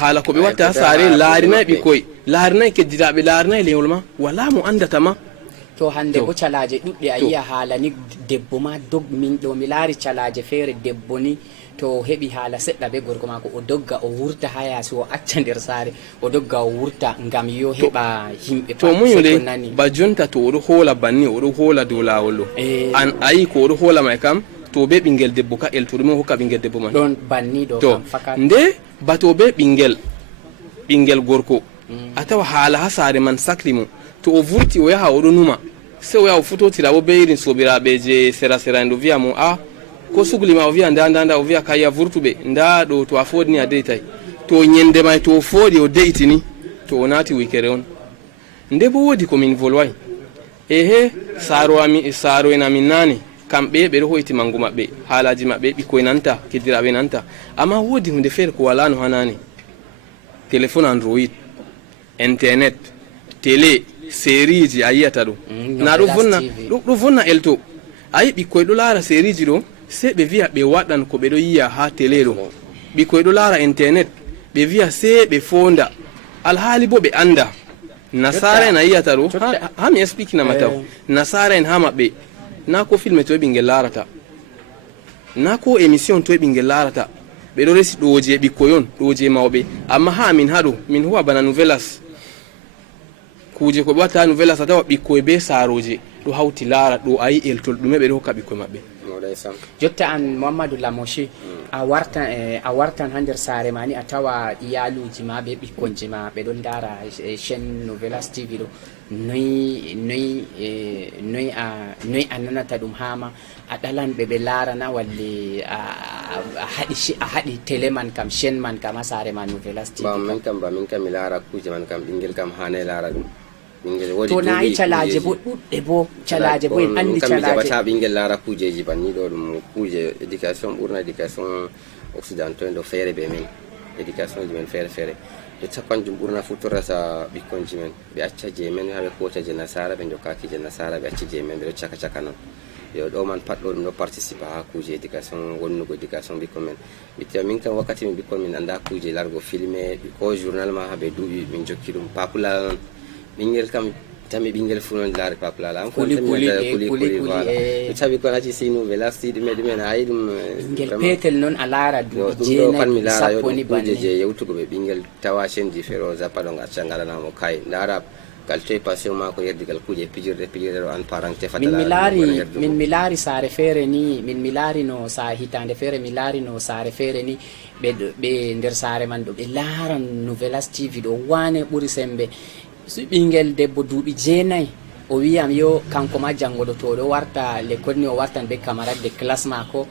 haala ko ɓe watta ha saare laarinayi ɓikkoy laarinayi kedditaɓe laarinayi lewol ma wala mo andata ma to hande bo calaje ɗuɗɗe a yiya haala ni debbo ma min ɗo mi laari calaje feere debbo ni to heɓi haala seɗɗa be gorko mako o dogga o wurta ha yaasi o acca nder saare o dogga o wurta ngam yo heɓa yimɓe to muñole ba jonta to oɗo hoola banni oɗo hoola dow lawol ɗo an ayi ko oɗo hoola may kam to be ɓingel debbo ka eltoɗo min hokka ɓingel debbo man ɗon banni ɗo to nde ba to be ɓingel gorko a tawa haala ha saare man sakli mo to o vurti o yaha oɗo numa se o yaha o futotira bo be irin sobiraɓe je sera sera en ɗo wiya mo a ko suglima o wiya nda o wiya kayya vurtuɓe nda ɗo to a foɗini a deytay to ñende may to o fooɗi o de'itini to o naati wikkere on nde bo woodi komin volway ehe saaro en amin nane kamɓe ɓe ɗo hoyti mangu maɓɓe haalaji maɓɓe ɓikkoy nanta keddiraɓe nanta amma woodi hunde feere ko walano ha nane téléphone android internet télé série ji a yiyata ɗo na ɗo vonna elto ayi ɓikkoy ɗo laara série ji ɗo se ɓe wiya ɓe waɗan ko ɓe ɗo yiya ha télé ɗo ɓikkoy ɗo laara internet ɓe wiya se ɓe fonda alhaali bo ɓe anda nasara en a yiyata ɗo ha mi expliquinama taw nasara en ha maɓɓe na ko filme to e ɓingel larata na ko émission to e ɓingel larata ɓe ɗo resi ɗo je ɓikkoy on ɗo je mawɓe amma ha min haɗo min huwa bana nouvelas kuje ko ɓe watta ha nouvelas a tawa ɓikkoy be saroje ɗo hawti laara ɗo ayi eltol ɗume ɓe ɗo hokka ɓikkoy maɓɓe jotta an Mouhamadou Lamoshi a wartan ha nder saare ma ni a tawa iyaluji ma be ɓikkonji ma ɓe ɗon dara chaine nouvelas tv ɗo noyi a nanata ɗum hama a ɗalan ɓe larana walle a haɗi télé man kam chaine man kam ha saare ma nouvelas tv min kam mi laara kuje man kam ɓinguel kam hanai laara ɗum to na yi calaje bo ɗuɗɗe bo calaje bo en andi calaje jabata ɓingel laara kujeji banni ɗo ɗum kuje éducation ɓurna éducation occidentaux en ɗo feere be min éducation ji men feere feere jotta kanjum ɓurna fu torrata ɓikkonji men ɓe acca je men ha ɓe kota je nasara ɓe jokkaki je nasara ɓe acca je men ɓe ɗo caka caka non yo ɗo man pat ɗo ɗum ɗo participa ha kuje éducation wonnugo éducation ɓikkon men ɓitta min kam wakkati min ɓikkon min anda kuje largo filmé ko journal ma ha ɓe duuɓi min jokki ɗum papulal non ɓingel kam tami ɓingel fu noon laari papulal an kon kuli voilà mi tawi kon acci si nouvelas si ɗumen ayi ɗum ɓingel petel noon a laara ɗum ɗo pat mi laara yo ɗum kuje je yewtugo ɓe ɓingel tawa chaine ji feere o zappa ɗo gacca ngalanamo kay ndaara gal toye passion ma ko yerdigal kuje pijirde ɗo an parent min mi laari saare feere ni min mi laari no hitande feere mi laari no saare feere ni ɓe nder saare man ɗo ɓe laaran nouvelas tv ɗo wane ɓuri sembe so ɓingel debbo duuɓi 9 o wiyam yo kanko ma jangoɗo to ɗo warta l'école ni o wartan be camarade de classe mako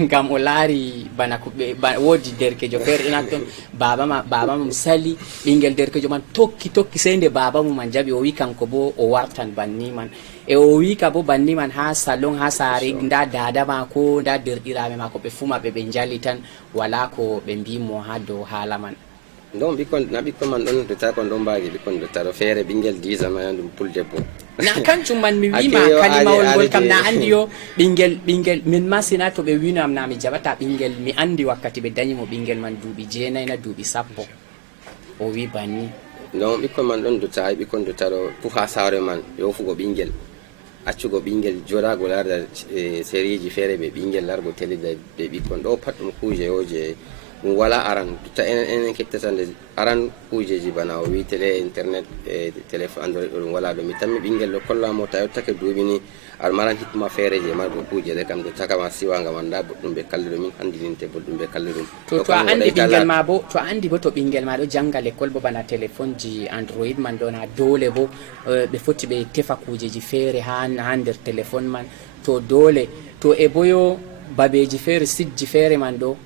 ngam o laari bana ko woodi derkejo feere ɗinan toon baba mum sali ɓingel derkejo man tokki sey nde baba mum man jaɓi o wi kanko bo o wartan banni man e o wi ka bo banni man ha salon ha saare nda dada mako nda derɗiraɓe mako ɓe fu maɓɓe ɓe jali tan wala ko ɓe mbimo ha dow haala man donc ɓikkon man ɗon dotta kon ɗon mbagi ɓikkon dotta ɗo feere ɓingel 10 ans ma ɗum puldebbo na kancum man mi wima kalimawol ngol kam na andi yo ɓingel min ma sina to ɓe wino am na mi jaɓata ɓingel mi andi wakkati ɓe dañimo ɓingel man duuɓi 9 na duuɓi 10 o wi banni donc ɓikkon man ɗon dotta ay ɓikkon dotta ɗo pour ha sawre man yofugo ɓingel accugo ɓingel joɗago larda série ji feere ɓe ɓingel largo télé ɓe ɓikkon ɗo pat ɗum kuje yo je ɗum wala aran jotta enen kettata aran kujeji bana o wi télé internet e téléphone android ɗo ɗum wala ɗo mi tammi ɓinguel ɗo kollamo ta yottake duuɓi ni aɗa maran hikma feere je marɗo kujele kam ɗo takama siwa ngam anda boɗɗum ɓe kalli ɗum min handininte boɗɗum ɓe kalli ɗum to a andi ɓinguel ma bo to a andi bo to ɓinguel ma ɗo janga l'école bo bana téléphone ji android man ɗo na dole bo ɓe foti ɓe tefa kujeji feere ha nder téléphone man to dole to e boyo babeji feere sijji feere man ɗo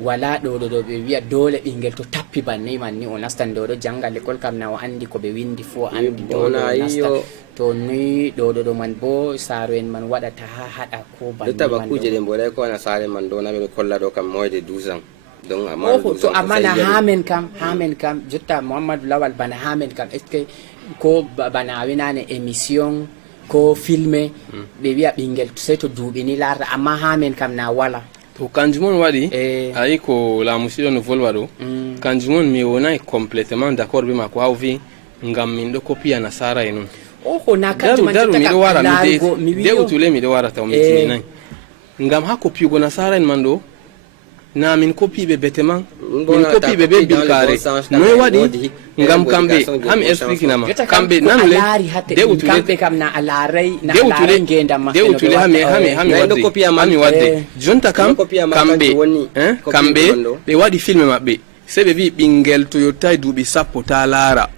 wala ɗo ɓe wiya dole ɓinguel to tappi banni man ni o nastan ɗo ɗo janga l'école kam na o andi ko ɓe windi fo andi dole o nasta to ni ɗo man bo saaro en man waɗata ha haɗa ko banni man ɗo kuje ɗe mboɗay ko wana saare man ɗo na ɓe kolla ɗo kam moyde 12 ans donc to amana hamen kam jotta Mouhamadou Lawal bana hamen kam est ce que ko bana winane émission ko filme ɓe wiya ɓinguel sey to duuɓi ni larta amma hamen kam na wala to kanjum on waɗi ayi ko laamusiɗo no volwa ɗo kanjum on mi wonay complètement d' accord be mako ha o wi ngam min ɗo copiya nasara e noon daru miɗo wara dewtule miɗo wara taw mi timinayi ngam ha copiugo nasara en man ɗo na min copiɓe bete man min copiɓe be bilkare noy waɗi ngam kamɓe hami explique nama kamɓe nanule dewtule hami wadde jonta kam kamɓe ɓe waɗi filme maɓɓe se ɓe wi ɓinguel to yottai duuɓi sappo ta laara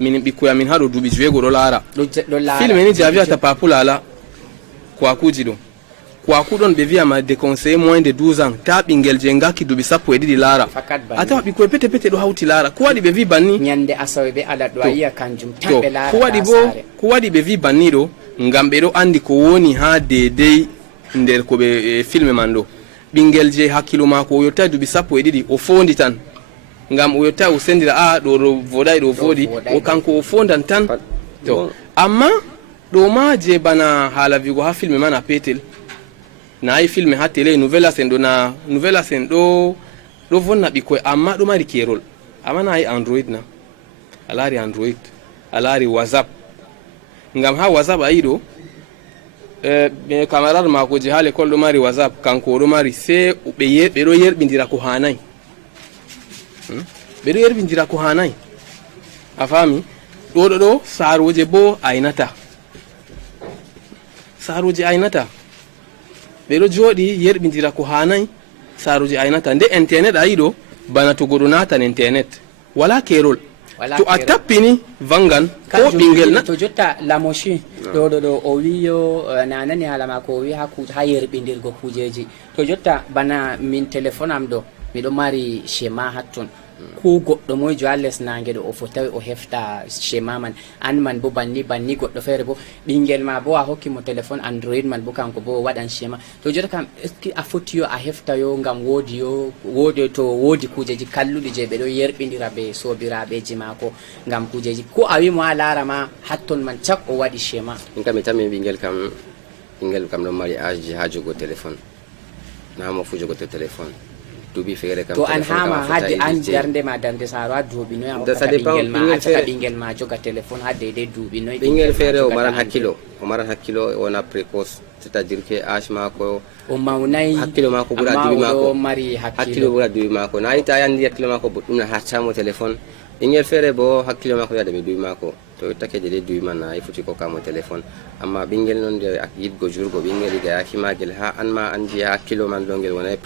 min ɓikkoya min haɗo duuɓi 6 ɗo laara filme ni je a wiyata papulala kwakuji ɗo kwaku ɗon ɓe wiyama déconseillé moins de 12 ans ta ɓinguel je ngakki duuɓi 12 laara a tawa ɓikkoye pete pete ɗo hawti laara ko waɗi ɓe wi banni ñande asawe ɓe ala ɗo a yiya kanjum tan ɓe laara ko waɗi ɓe wi banni ɗo ngam ɓe ɗo andi ko woni ha dedei nder ko ɓe filme man ɗo ɓinguel je hakkilo mako o yottai duuɓi 12 o fondi tan ngam o yottai o sendira a ɗo ɗo voɗai ɗo voɗi o kanko o fondan tan to amma ɗo ma je bana haala wigo ha filme man a petel na yi filme ha télé nouvelle sen ɗo na nouvelle sen ɗo vonna ɓikkoye amma ɗo mari kerol amma na yi android na a laari android a laari whatsapp ngam ha whatsapp a yi ɗo ɓe camarade mako je ha l'école ɗo mari whatsapp kanko ɗo mari se ɓe ɗo yerɓidira ko hanayi ɓe ɗo yerɓidira ko hanayi a faami ɗo saaroje bo aynata saaroje aynata ɓe ɗo jooɗi yerɓidira ko hanayi saaroje aynata nde internet a yiɗo bana to goɗo natan internet wala kerol to a tappini vangan ko ɓinguel to jotta lamoshi ɗo o wiyo nanani haala mako o wi ha yerɓidirgo kujeji to jotta bana min téléphone am ɗo miɗo mari schéma hatton ko goɗɗo moyjo ha less nangue ɗo o fotawi o hefta schéma man an man bo banni goɗɗo feere bo ɓinguel ma bo a hokkimo téléphone android man bo kanko bo waɗan schéma to jota kam est ce que a foti yo a hefta yo ngam woodi to woodi kujeji kalluɗi je ɓe ɗo yerɓidira be sobiraɓeji mako ngam kujeji ko a wimo ha laara ma hatton man cak o waɗi schéma min kam mi tammi ɓinguel kam ɗon mari âge ji ha jogo téléphone namo fu jogoto téléphone duuɓi feere kam to an hama hadde an darde ma darde saaro ha duuɓi noy a hokkata ɓinguel ma joga téléphone ha deydey duuɓi noy ɓinguel feere o maran hakkilo wona précoce c'est à dire que âge mako o mawnayi hakkilo mako ɓuura duuɓi mako mari hakkilo ɓuura duuɓi mako na yita andi hakkilo mako bo ɗum na haccamo téléphone ɓinguel feere bo hakkilo mako wiyade ɓe duuɓi mako to yottake de duuɓi man na foti kokkamo téléphone amma ɓinguel noon nde yiɗgo jurgo ɓinguel ga yaki magel ha an ma andi hakkilo man ɗo ngel wonay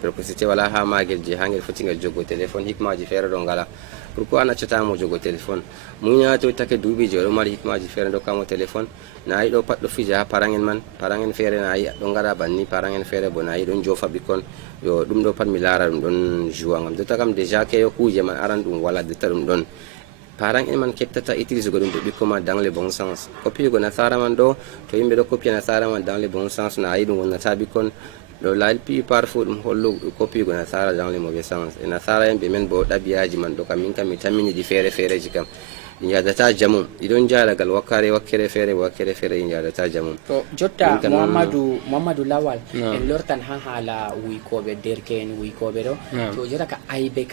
précocité wala ha magel je ha ngel foti ngel joggo téléphone hikmaji feere ɗo ngala pourquoi an accatamo joggo téléphone muña to yottake duuɓi je oɗo mari hikmaji feere dokkamo téléphone na yi ɗo pat ɗo fija ha parangel man parangel feere na yi ɗo ngara banni parangel feere bo na yi ɗon jofa ɓikkon yo ɗum ɗo pat mi laara ɗum ɗon joua ngam jotta kam déjà keyo kuje man aran ɗum wala jotta ɗum ɗon parents en man kettata utilise go ɗum ɓe ɓikko ma dans le bon sens copiugo nasara man ɗo to yimɓe ɗo copie nasara man dans le bon sens na yi ɗum wonnata ɓikkon ɗo la plupart fo ɗum hollu copiugo nasara dans le mauvais sens e nasara en ɓe men bo ɗabiyaji man ɗo kam min kam mi tamminiɗi feere feereji kam ɗi jadata jamum ɗiɗon jaragal wakkere feere ɗi jadata jamum to jotta Mouhamadou Lawal en lortan ha haala wuykoɓe derke'en wuykoɓe ɗo to jota ka aybe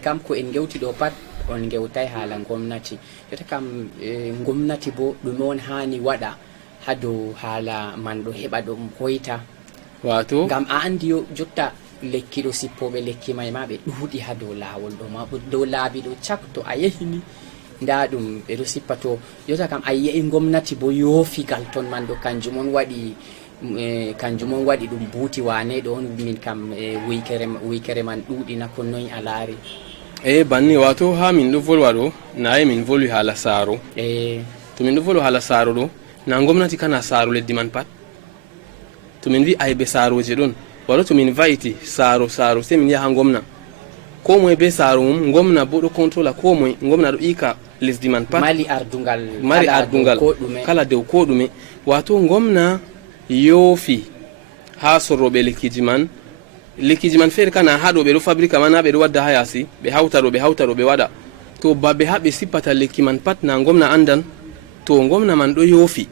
kam ko en gewti ɗo pat on gewtay haala gomnati jota kam gomnati bo ɗume on hani waɗa ha dow haala man ɗo heɓa ɗum hoyta wato ngam a andi yo jotta lekki ɗo sippoɓe lekki may ma ɓe ɗuuɗi ha dow lawol ɗo ma dow laabi ɗo cak to a yehini nda ɗum ɓe ɗo sippa to jota kam a yi'ai gomnati bo yoofigal ton man ɗo kanjum on waɗi ɗum buuti wane ɗo on min kam wiykere man ɗuuɗina ko noy a laari banni wato ha min ɗo volwa ɗo nayi min volwi haala saaro to min ɗo volwa haala saaro ɗo na gomnati kana saaro leddi man pat to min wi aybe saaroje ɗon waɗo to min va'iti saaro sai min yaha gomna ko moye be saaro mum gomna bo ɗo contrôla ko moye gomna ɗo ika lesdi man pat mari ardungal kala dow ko ɗume wato gomna yoofi ha sorroɓe lekkiji man feere kana haɗo ɓe ɗo fabrica man ha ɓe ɗo wadda ha yasi ɓe hawta ɗo ɓe waɗa to babe ha ɓe sippata lekki man pat na gomna andan to gomna man ɗo yoofi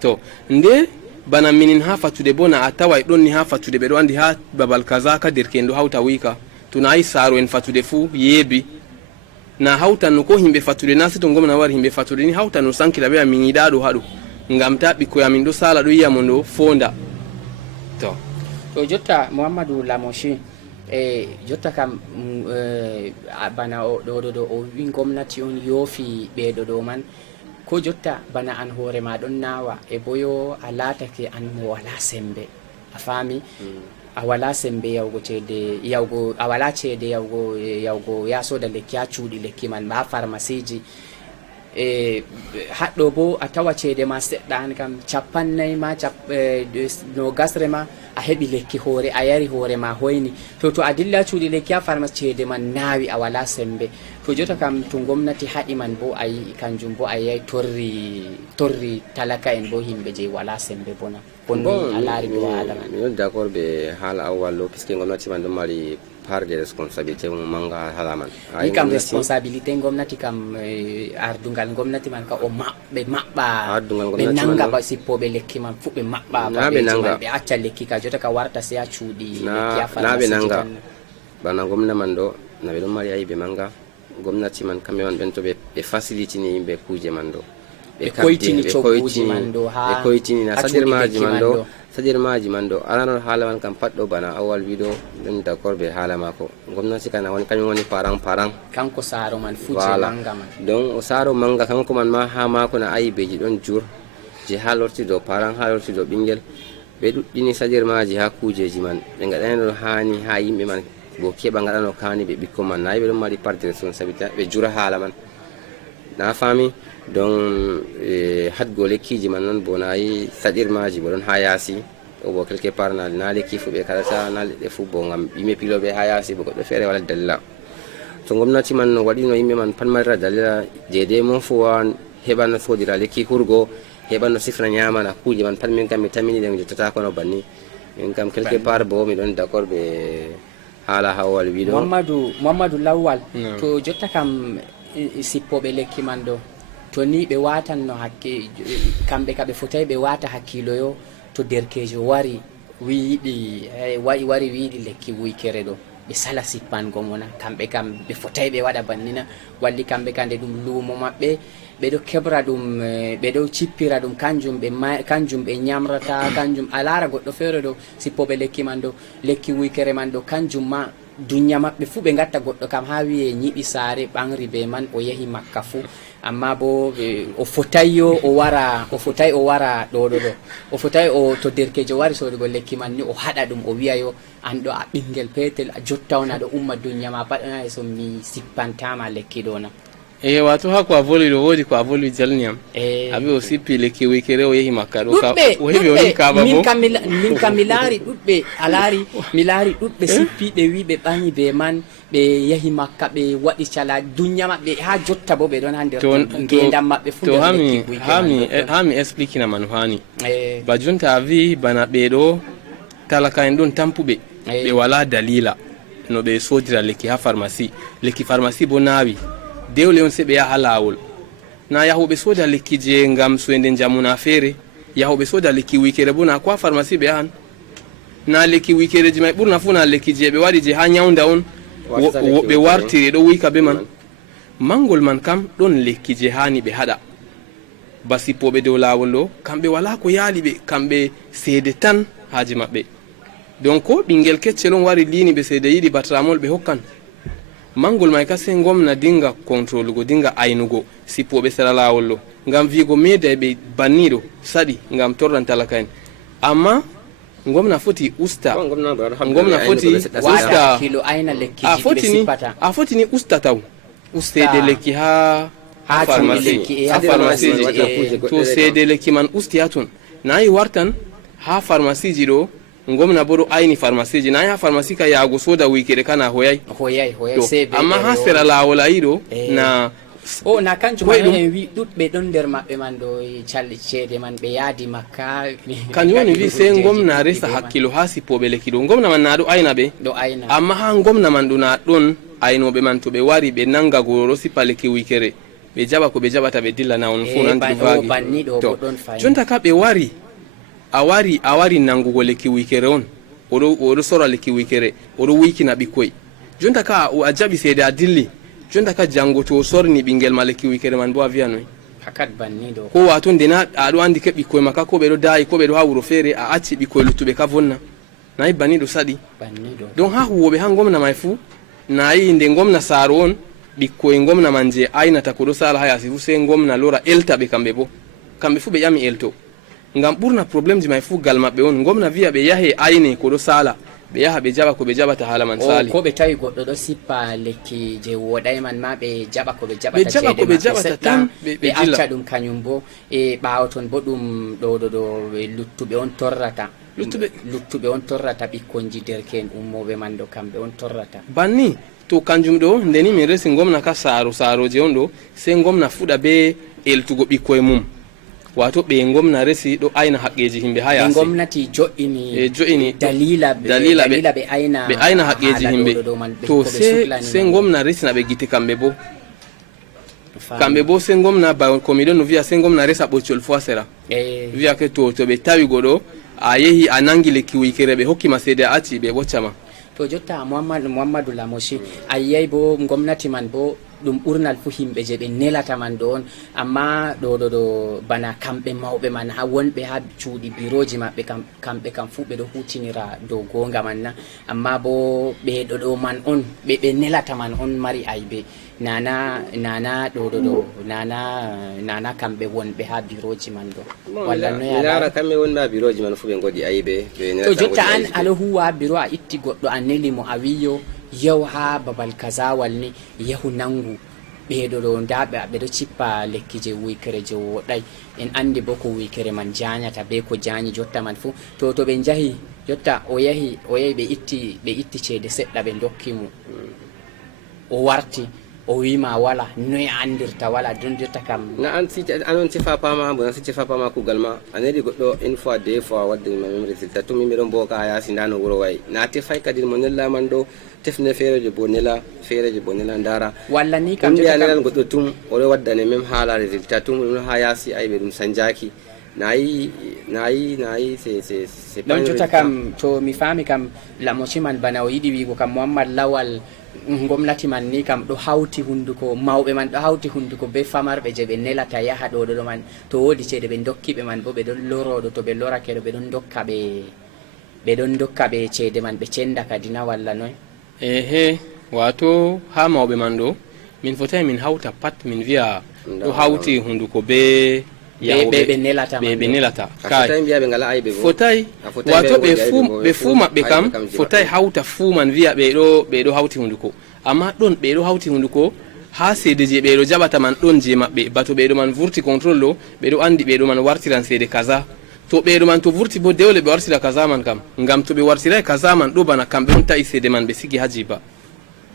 to nde bana minin ha fattude bo na a tawai ɗon ni ha fattude ɓe ɗo andi ha babal kaza ka derken ɗo hawta wika to na yi saaro en fattude fuu yeebi na hawtan no ko himɓe fattude na se to gomna wari himɓe fattude ni hawtan no sankita ɓe min yiɗa ɗo haɗo ngam ta ɓikkoy amin ɗo sala ɗo yiyamo ɗo fonda to jotta Mouhamadou Lamochi jotta kam bana ɗo o wi gomnati on yoofi ɓeɗo ɗo man ko jotta bana an hoore ma ɗon nawa e boyo a laatake an mo wala sembe a faami a wala sembe yawgo ceede a wala ceede yawgo ya soda lekki ha cuuɗi lekki man ha pharmacie ji haɗɗo bo a tawa ceede ma seɗɗa an kam 50 ma 20 ma a heɓi lekki hoore a yari hoore ma hoyni to a dilla cuuɗi lekki ha pharmacie ceede man naawi a wala sembe to jota kam to gomnati haɗi man bo a yi kanjum bo a yiyai torri talaka en bo himɓe je wala sembe bona bonno a laari ɓe waala man min d' accord ɓe haala awwallo puisque gomnati man ɗo mari part de responsabilité mum manga hala man ni kam responsabilité gomnati kam ardungal gomnati man ka o ɓe maɓɓa ɓe nanga ba sippoɓe lekki man fu ɓe maɓɓa ɓe acca lekki ka jota ka warta se a cuuɗi lekki a na ɓe nanga bana gomna man ɗo na ɓe ɗon mari ayiɓe manga gomnati man kamɓe man ɓen to ɓe facilitini yimɓe kuje man ɗo ɓe koytini cogguji man ɗo ɓe koytini na sadir maji man ɗo alanon haala man kam pat ɗo bana awal wiɗo ɗum d' accord ɓe haala mako gomnati kana woni kañum woni parent kanko saaro man fu je manga man donc o saaro manga kanko man ma ha mako na ayibeji ɗon jur je ha lorti dow parent ha lorti dow ɓinguel ɓe ɗuɗɗini sadir maji ha kujeji man ɓe gaɗani ɗo hani ha yimɓe man bo keɓa gaɗano kani ɓe ɓikko man nayi ɓe ɗon mari part de responsabilité ɓe jura haala man na fami donc hadgo lekkiji man noon bo nayi saɗirmaji bo ɗon ha yaasi o bo quelque part na lekki fu ɓe kaɗata na leɗɗe fu bo gam yimɓe piloɓe ha yaasi bo goɗɗo feere wala dalila to gomnati man no waɗino yimɓe man pat marira dalila jeede mum fu wawan heɓano sodira lekki hurgo heɓano sifna ñamana kuje man pat min kam mi tamini ɗen jottata kono banni min kam quelque part bo miɗon d' accord ɓe haala hawwal wiɗo Mouhamadou Lawwal to jotta kam sippoɓe lekki man ɗo to ni ɓe watanno kamɓe ka ɓe fotai ɓe wata hakkiloyo to derkejo wari wiyiɗi lekki wuykere ɗo ɓe sala sippango mona kamɓe kam ɓe fotai ɓe waɗa bannina walli kamɓe ka nde ɗum luumo maɓɓe ɓeɗo keɓra ɗum ɓeɗo cippira ɗum kanjum ɓe ñamrata kanjum a lara goɗɗo feere ɗo sippoɓe lekki man ɗo lekki wuykere man ɗo kanjum ma dunya maɓɓe fuu ɓe gatta goɗɗo kam ha wiye ñiɓi saare ɓangri be man o yehi makka fuu amma bo o fotai o wara ɗo o fotai to derkejo wari sodugo lekki man ni o haɗa ɗum o wiya yo an ɗo a ɓingel petel a jotta on aɗo umma dunya ma pat ɗona so mi sippantama lekki ɗo na wato ha ko a voli ɗo woodi ko a voli jalniyam aɓe o sippi lekki wuykere o yehi makka ɗo o heɓi o kaba bo min kam mi laari ɗuɗɓe a laari mi laari ɗuɗɓe sippi ɓe wi ɓe ɓañi be man ɓe yehi makka ɓe waɗi cala dunya maɓɓe ha jotta bo ɓe ɗon ha nder gendam maɓɓe fu ha mi expliquina man hani ba jonta a wi bana ɓeɗo talaka en ɗon tampuɓe ɓe wala dalila no ɓe sodira lekki ha pharmacie lekki pharmacie bo naawi dewle on se ɓe yaha lawol na yahuɓe soda lekki je ngam soyde jamuna feere yahuɓe soda lekki wuykere bo na ko ha pharmacie ɓe yahan na lekki wuykereji may ɓurna fu na lekki je ɓe waɗi je ha ñawda on woɓɓe wartiri ɗo wuyka be man mangol man kam ɗon lekki je hani ɓe haɗa ba sippoɓe dow lawol ɗo kamɓe wala ko yaali ɓe kamɓe seede tan haaji maɓɓe donc ko ɓingel keccel on wari liini ɓe seede yiɗi batramol ɓe hokkan mangol may ka sey gomna dinga controlugo dinga aynugo sippoɓe sera lawol ɗo ngam wiigo meeda ɓe banniɗo saɗi ngam torran talaka en amma gomna foti usta gomna foti usta a foti ni usta taw ustede lekki ha pharmacie ji to seede lekki man usti ha ton nayi wartan ha pharmacie ji ɗo gomna bo ɗo ayni pharmacie ji nayi ha pharmacie ka yaago soda wikere kana hoyay amma ha sera lawol ayi ɗo na o na kanjum man en wi ɗuɗɓe ɗon nder maɓɓe man ɗo calli ceede man ɓe yaadi makka kanjum woni wi sey gomna resa hakkilo ha sippoɓe lekki ɗo gomna man na ɗo ayna ɓe amma ha gomna man ɗo na ɗon aynoɓe man to ɓe wari ɓe nanga goro ɗo sippa lekki wikere ɓe jaɓa ko ɓe jaɓata ɓe dilla na on fu nandi vagi to jonta ka ɓe wari a wari nangugo lekki wikere on oɗo sora lekki wikere oɗo wikina ɓikkoy jonta ka a jaɓi seede a dilli jonta ka jango to sorni ɓingel ma lekki wikere man bo a wiya noy ko wato ndena aɗo andi ke ɓikkoy maka ko ɓeɗo dayi ko ɓeɗo ha wuro feere a acci ɓikkoy luttuɓe ka vonna nayi banniɗo saɗi donc ha huwoɓe ha gomna may fuu nayi nde gomna saaro on ɓikkoy gomna man je aynata ko ɗo sala ha yasi fu sey gomna lora elta ɓe kamɓe fu ɓe ƴami elto ngam ɓurna probléme ji may fu gal maɓɓe on gomna wiya ɓe yahe ayne ko ɗo sala ɓe yaha ɓe jaɓa ko ɓe jaɓata haala man sali ko ɓe tawi goɗɗo ɗo sippa lekki je woɗay man ma ɓe jaɓa ko ɓe jaɓata tan ɓe acca ɗum kañum bo e ɓawo ton bo ɗum ɗo luttuɓe on torrata luttuɓe on torrata ɓikkonji derken ummoɓe man ɗo kamɓe on torrata banni to kanjum ɗo ndeni min resi gomna ka saroje on ɗo sey gomna fuɗa be eltugo ɓikkoye mum wato ɓe gomna resi ɗo ayna haqqeji himɓe ha yasi gomnati jo'ini dalila ɓe ayna haqqeji himɓe to sey gomna resina ɓe gite kamɓe bo sey gomna ko miɗon no wiya sey gomna resa ɓoccol fo a sera wiya ke to ɓe tawi goɗo a yehi a nangi lekki wikere ɓe hokkima seede a acci ɓe ɓoccama to jotta mouhamadou lamoshi a yiyay bo gomnati man bo ɗum ɓurnal fu himɓe je ɓe nelata man ɗo on amma ɗo bana kamɓe mawɓe man ha wonɓe ha cuuɗi biroji maɓɓe kamɓe kam fu ɓe ɗo hutinira dow gonga man na amma bo ɓeɗo ɗo man on ɓe nelata man on mari aybe nana kamɓe wonɓe ha biroji man ɗo walla noyalara kamɓe wonɓe ha biroji man fu ɓe goɗi aybe to jotta an aɗa huwa biro a itti goɗɗo a nelimo a wiyo yahu ha babal kazawal ni yahu nangu ɓeɗo ɗo nda ɓeɗo cippa lekki je wikere je woɗay en andi bo ko wikere man jañata be ko jañi jotta man fu to ɓe jahi jotta o yahi ɓe itti ceede seɗɗa ɓe dokkimo o warti o wima wala noy andirta wala don jotta kam na an sifa pama bo si sifa pama kugal ma anedi goɗɗo une fois deux fois wadde ma même résultat to min ɓeɗon mboka ha yasi ndano wuro way na tefay kadi mo nella man ɗo tefne feereje bo nela ndara walla ni kam jotta nelal goɗɗo tum oɗo waddane même haala résultat tum ɗum ha yasi ayɓe ɗum sanjaki nayi c'est donc jotta kam to mi faami kam lamoci man bana o yiɗi wiigo kam Mouhammad Lawal gomnati man ni kam ɗo hawti hunduko mawɓe man ɗo hawti hunduko be famarɓe je ɓe nelata yaha ɗo man to woodi ceede ɓe dokkiɓe man bo ɓe ɗon loroɗo to ɓe lorakeɗo ɓe ɗon dokka ɓe ceede man ɓe cenda kadi na walla noy ehe wato ha mawɓe man ɗo min fotai min hawta pat min wiya ɗo hawti hunduko be ɓe nelata fotai wato ɓe fuu maɓɓe kam fotai hawta fuu man wiya ɓeɗo hawti hunduko amma ɗon ɓeɗo hawti hunduko ha seede je ɓeɗo jaɓata man ɗon je maɓɓe bato ɓeɗo man vurti contrôle ɗo ɓeɗo andi ɓeɗo man wartiran seede kaza to ɓeɗo man to vurti bo dewle ɓe wartira kaza man kam ngam to ɓe wartirai kaza man ɗo bana kamɓe on ta'i seede man ɓe sigi ha jiba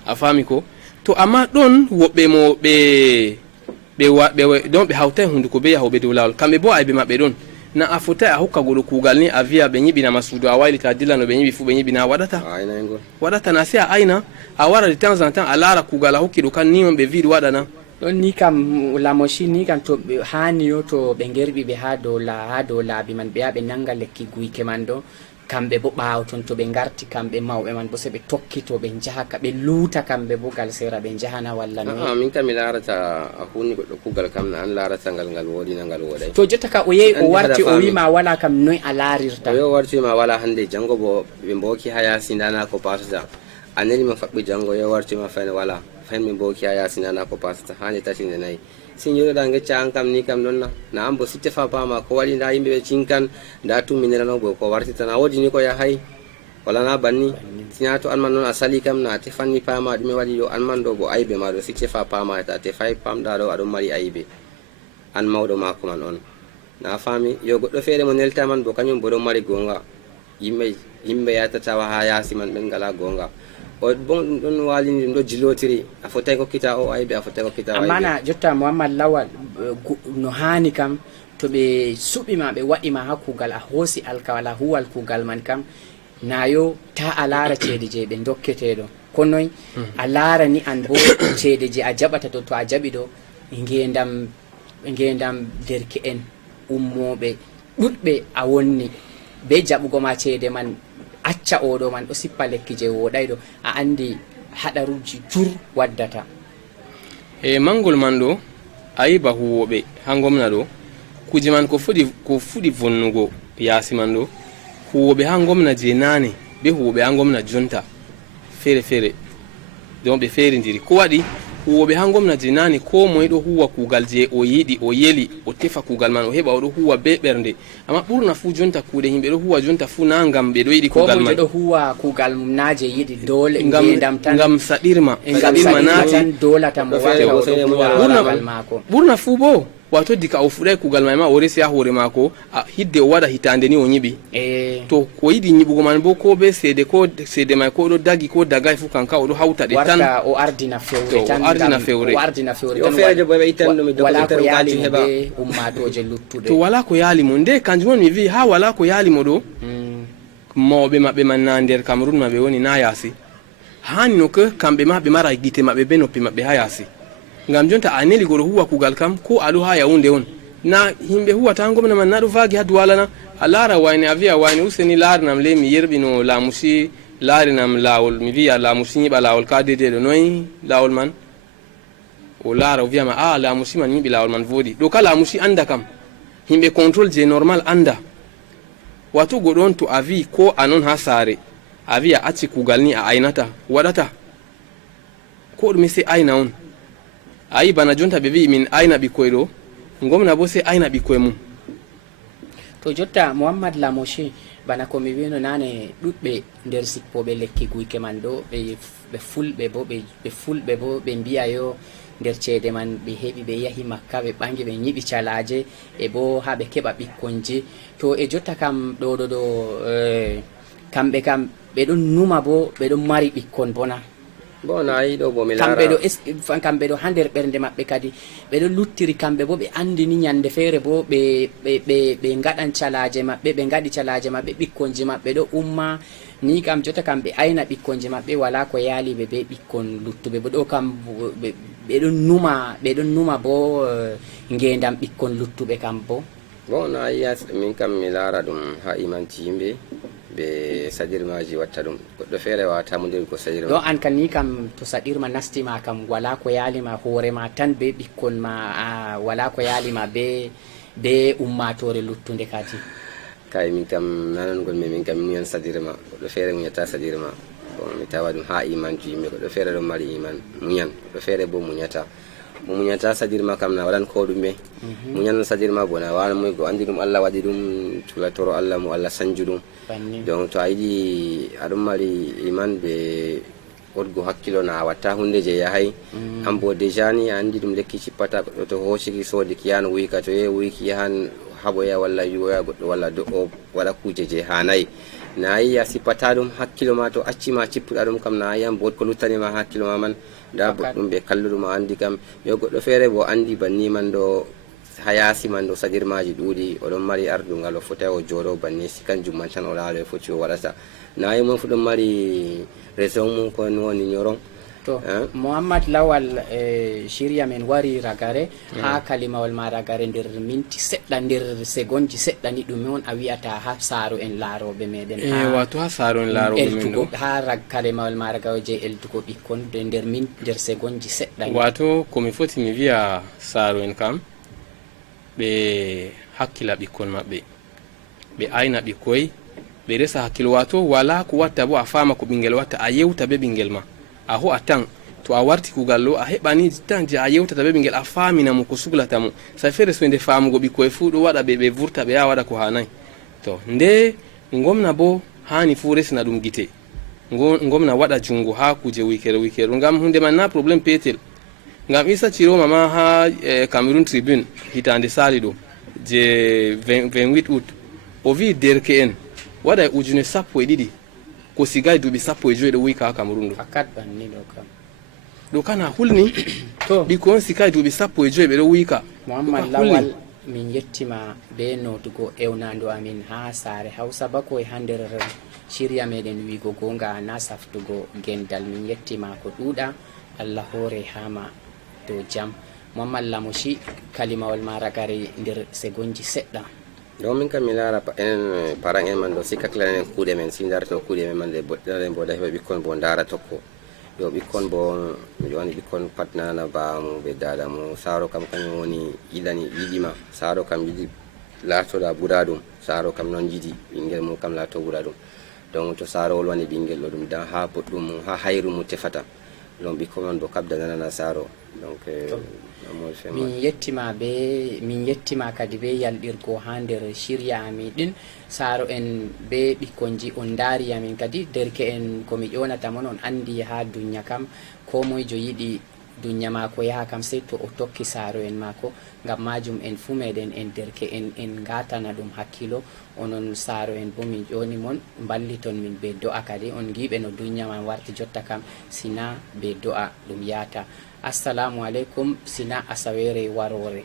a faami ko to amma ɗon woɓɓe mo don ɓe hawtai hunduko be yahoɓe dow lawol kamɓe bo aybe maɓɓe ɗon na a fotai a hokka goɗo kugal ni a wiya ɓe ñiɓinama suudu a waylita dilla no ɓe ñiɓi fu ɓe ñiɓina waɗata na se a ayna a wara de temps en temps a laara kugal a hokki ɗo kan ni on ɓe wiɗi waɗana ɗon ni kam lamoshi ni kam to hani yo to ɓe gerɓi ɓe ha dow laabi man ɓe ya ɓe nanga lekki guyke man ɗo kamɓe bo ɓaawo ton to ɓe ngarti kamɓe mawɓe man bo se ɓe tokkito ɓe jaha ka ɓe luuta kamɓe bo gal sera ɓe jahana walla no min kam mi larata a hunni goɗɗo kugal kam na an larata ngal woɗina ngal woɗay. To jotta ka o yehi o warti o wima wala kam noy a larirta? O yo warti ma wala hande jango bo ɓe mboki ha yasi ndana ko pasata anani ma faɓɓi jango yo warti ma fayne wala fayin min mboki ha yasi ndana ko pasata hande tati nde nayyi sin joɗoɗa gecca an kam ni kam ɗon na an bo sitte fa pama ko waɗi nda yimɓe ɓe cinkan nda tumminirano bo ko wartita na wodi ni ko yahay wala na banni sina to an man noon a sali kam na tefanni pama ɗume waɗi ɗo an man ɗo bo aybe ma ɗo sitte fa pama ta tefay pamɗa ɗo aɗon mari aybe an mawɗo mako man on na fami yo goɗɗo feere mo nelta man bo kañum bo ɗon mari gonga yimɓe yatatawa ha yasi man ɓen ngala gonga o bon ɗum ɗon walini ɗum ɗo jilotiri a fotay kokkita o aybe a fotay kokkita o aybe. Amana jotta Mouhammad Lawal no hani kam to ɓe suɓima ɓe waɗima ha kugal a hoosi alkawala huwal kugal man kam nayo ta a laara ceede je ɓe dokketeɗo konoy a laara ni an bo ceede je a jaɓata to a jaɓi ɗo ngendam derke'en ummoɓe ɗuɗɓe a wonni be jaɓugo ma ceede man acca oɗo man ɗo sippa lekki je woɗay ɗo a andi haɗaruji jur waddata. E mangol man ɗo a yi ba huwoɓe ha gomna ɗo kuje man ko fuɗi vonnugo yaasi man ɗo huwoɓe ha gomna je nane be huwoɓe ha gomna jonta feere feere don ɓe feeridiri ko waɗi huwoɓe ha gomna je nane ko moye ɗo huwa kugal je o yiɗi o yeli o tefa kugal man o heɓa oɗo huwa be ɓernde amma ɓurna fu jonta kuuɗe yimɓe ɗo huwa jonta fu na gam ɓe ɗo yiɗi kugal man ɗo huwa kugal naje yiɗi dole ngam tan gam saɗirma nati dolata mo wata mako ɓurna fu bo wato dika o fuɗay kugal may ma o resi ha hoore mako hidde o waɗa hitande ni o ñiɓi to ko yiɗi ñiɓugo man bo ko be seede may ko ɗo dagi ko dagay fu kanka oɗo hawta ɗe tan o ardina fewre tan wala ko yaali be ummatoje luttuɗe to wala ko yaali mo nde kanjum on mi wi ha wala ko yaali mo ɗo mawɓe maɓɓe man na nder Cameroun maɓe woni na yaasi hani no que kamɓe ma ɓe mara gite maɓɓe be noppi maɓɓe ha yaasi ngam jonta a neli goɗo huwa kugal kam ko aɗo ha Yaounde on na himɓe huwata ha gomna man na ɗo vagi ha Douala a laara wayne a wiya wayne useni laarinam le mi yerɓino laamusi laarinam laawol mi wiya laamusi ñiɓa laawol ka dedeɗo noyi laawol man o laara o wiyama a laamusi man ñiɓi laawol man voɗi ɗo ka laamusi anda kam himɓe contrôle je normal anda wato goɗo on to a wi ko anon ha saare a wiya acci kugal ni a aynata waɗata ko ɗume se ayna on ayi bana jonta ɓe wi min ayna ɓikkoy ɗo gomna bo se ayna ɓikkoy mum to jotta Mouhammad Lamoshi bana komi wino nane ɗuɗɓe nder sippoɓe lekki guyke man ɗo ɓe fulɓe bo ɓe mbiya yo nder ceede man ɓe heɓi ɓe yahi Makka ɓe ɓangi ɓe ñiɓi calaje e bo ha ɓe keɓa ɓikkonji to e jotta kam ɗo kamɓe kam ɓe ɗon numa bo ɓe ɗon mari ɓikkon bona bo na yi ɗo bo mi lara kamɓe ɗo ha nder ɓernde maɓɓe kadi ɓe ɗo luttiri kamɓe bo ɓe andini ñande feere bo ɓe gaɗan calaje maɓɓe ɓe gaɗi calaje maɓɓe ɓikkonji maɓɓe ɗo umma ni kam jotta kam ɓe ayna ɓikkonji maɓɓe wala ko yaaliɓe be ɓikkon luttuɓe bo ɗo kam ɓe ɗon numa bo ngendam ɓikkon luttuɓe kam bo na yi min kam mi lara ɗum ha imanti yimɓe be saɗirmaji watta ɗum goɗɗo feere wawata modir ko saɗirma ɗo an kan ni kam to saɗirma nastima kam wala ko yaalima hoorema tan be ɓikkon ma wala ko yaalima be ummatore luttude kadi kay min kam nanongol min kam mi muñan saɗirma goɗɗo feere muñata saɗirma bon mi tawa ɗum ha imanji yimɓe goɗɗo feere ɗon mari iman muñan goɗɗo feere bo muñata mo muñata saɗirma kam na waɗan ko ɗume muñan saɗirma bo na wawan moygo andi ɗum Allah waɗi ɗum culatoro Allah mo Allah sanju ɗum donc to a yiɗi aɗon mari iman ɓe wodgo hakkilo na a watta hunde je yahay an bo déjà ni a andi ɗum lekki cippata goɗɗo to hoosiki sodiki yahan wuyka to yehi wuyki yahan haɓoya walla yuwoya goɗɗo walla do'o waɗa kuje je hanayi na yi a sippata ɗum hakkilo ma to accima cippuɗa ɗum kam na yiyan bo ko luttanima hakkilo ma man da boɗɗum ɓe kalluɗum a andi kam yo goɗɗo feere bo andi banni man ɗo ha yaasi man ɗo saɗirmaji ɗuuɗi oɗon mari ardungal o fotay o jooɗo banni si kanjum man tan o laalo e foti o waɗata na yi mon fu ɗon mari raison mum ko woni ñoron to Muhammad Lawal shirya men wari ragare ha kalimawol ma ragare nder minti seɗɗa nder segonji seɗɗa ni ɗum on a wi'ata ha saaro en laaroɓe meɗen wato ha saaro en laaroɓe men ɗo ha kalimawol ma ragare je eltugo ɓikkon nder segonji seɗɗa ni wato komi foti mi wiya saaro en kam ɓe hakkila ɓikkon maɓɓe ɓe ayna ɓikkoy ɓe resa hakkilo wato wala ko watta bo a fama ko ɓingel watta a yewta be ɓingel ma a ho'a tan to a warti kugal ɗo a heɓani tan je a yewtata be ɓingel a famina mo ko suglata mo sai fere so nde famugo ɓikkoye fuu ɗo waɗa ɓe vurta ɓe ya waɗa ko hanayi to nde gomna bo hani fuu resna ɗum gite gomna waɗa jungo ha kuje wikere ngam hunde man na probléme petel ngam Isa Ciroma ma ha Cameroon Tribune hitande sali ɗo je 28 août o wi derke en waɗa 12,000 ko sigay duuɓi 15 ɗo wuyka ha Cameroun ɗo fakat banni ɗo kam ɗo kana hulni to ɓikko on sikay duuɓi 15 ɓe ɗo wuyka Muhammad Lawal min yettima be notugo ewnando amin ha saare Hausa Bakoy ha nder shirya meɗen wigo gonga na saftugo gendal min yettima ko ɗuuɗa Allah hore hama dow jam Muhammad Lamushi kalimawol ma ragare nder segonji seɗɗa don min kam mi lara en paran en man ɗo sikka clanen kuuɗe men si darto kuuɗe men man de boɗɗinaren bo da heɓa ɓikkon bo dara tokko yo ɓikkon bo mi woni ɓikkon pat nana baamu ɓe dada mo saaro kam kañum woni yiɗima saaro kam yiɗi latoɗa ɓura ɗum saaro kam noon yiɗi ɓingel mum kam lato ɓura ɗum donc to saarowol woni ɓingel ɗo ɗum dan ha boɗɗum mum ha hayru mum tefata donc ɓikkon man bo kabda nanana saaro donc min yettima kadi be yalɗirgo ha nder shirya amin ɗin saaro en be ɓikkonji on daari amin kadi derke en komi ƴonata mon on andi ha dunya kam ko moyjo yiɗi dunya mako yaha kam sey to o tokki saaro en mako ngam majum en fu meɗen en derke en gatana ɗum hakkilo onon saaro en bo min ƴoni mon balliton min be do'a kadi on giɓe no dunya man warti jotta kam sina be do'a ɗum yata assalamu aleykum sina asawere warore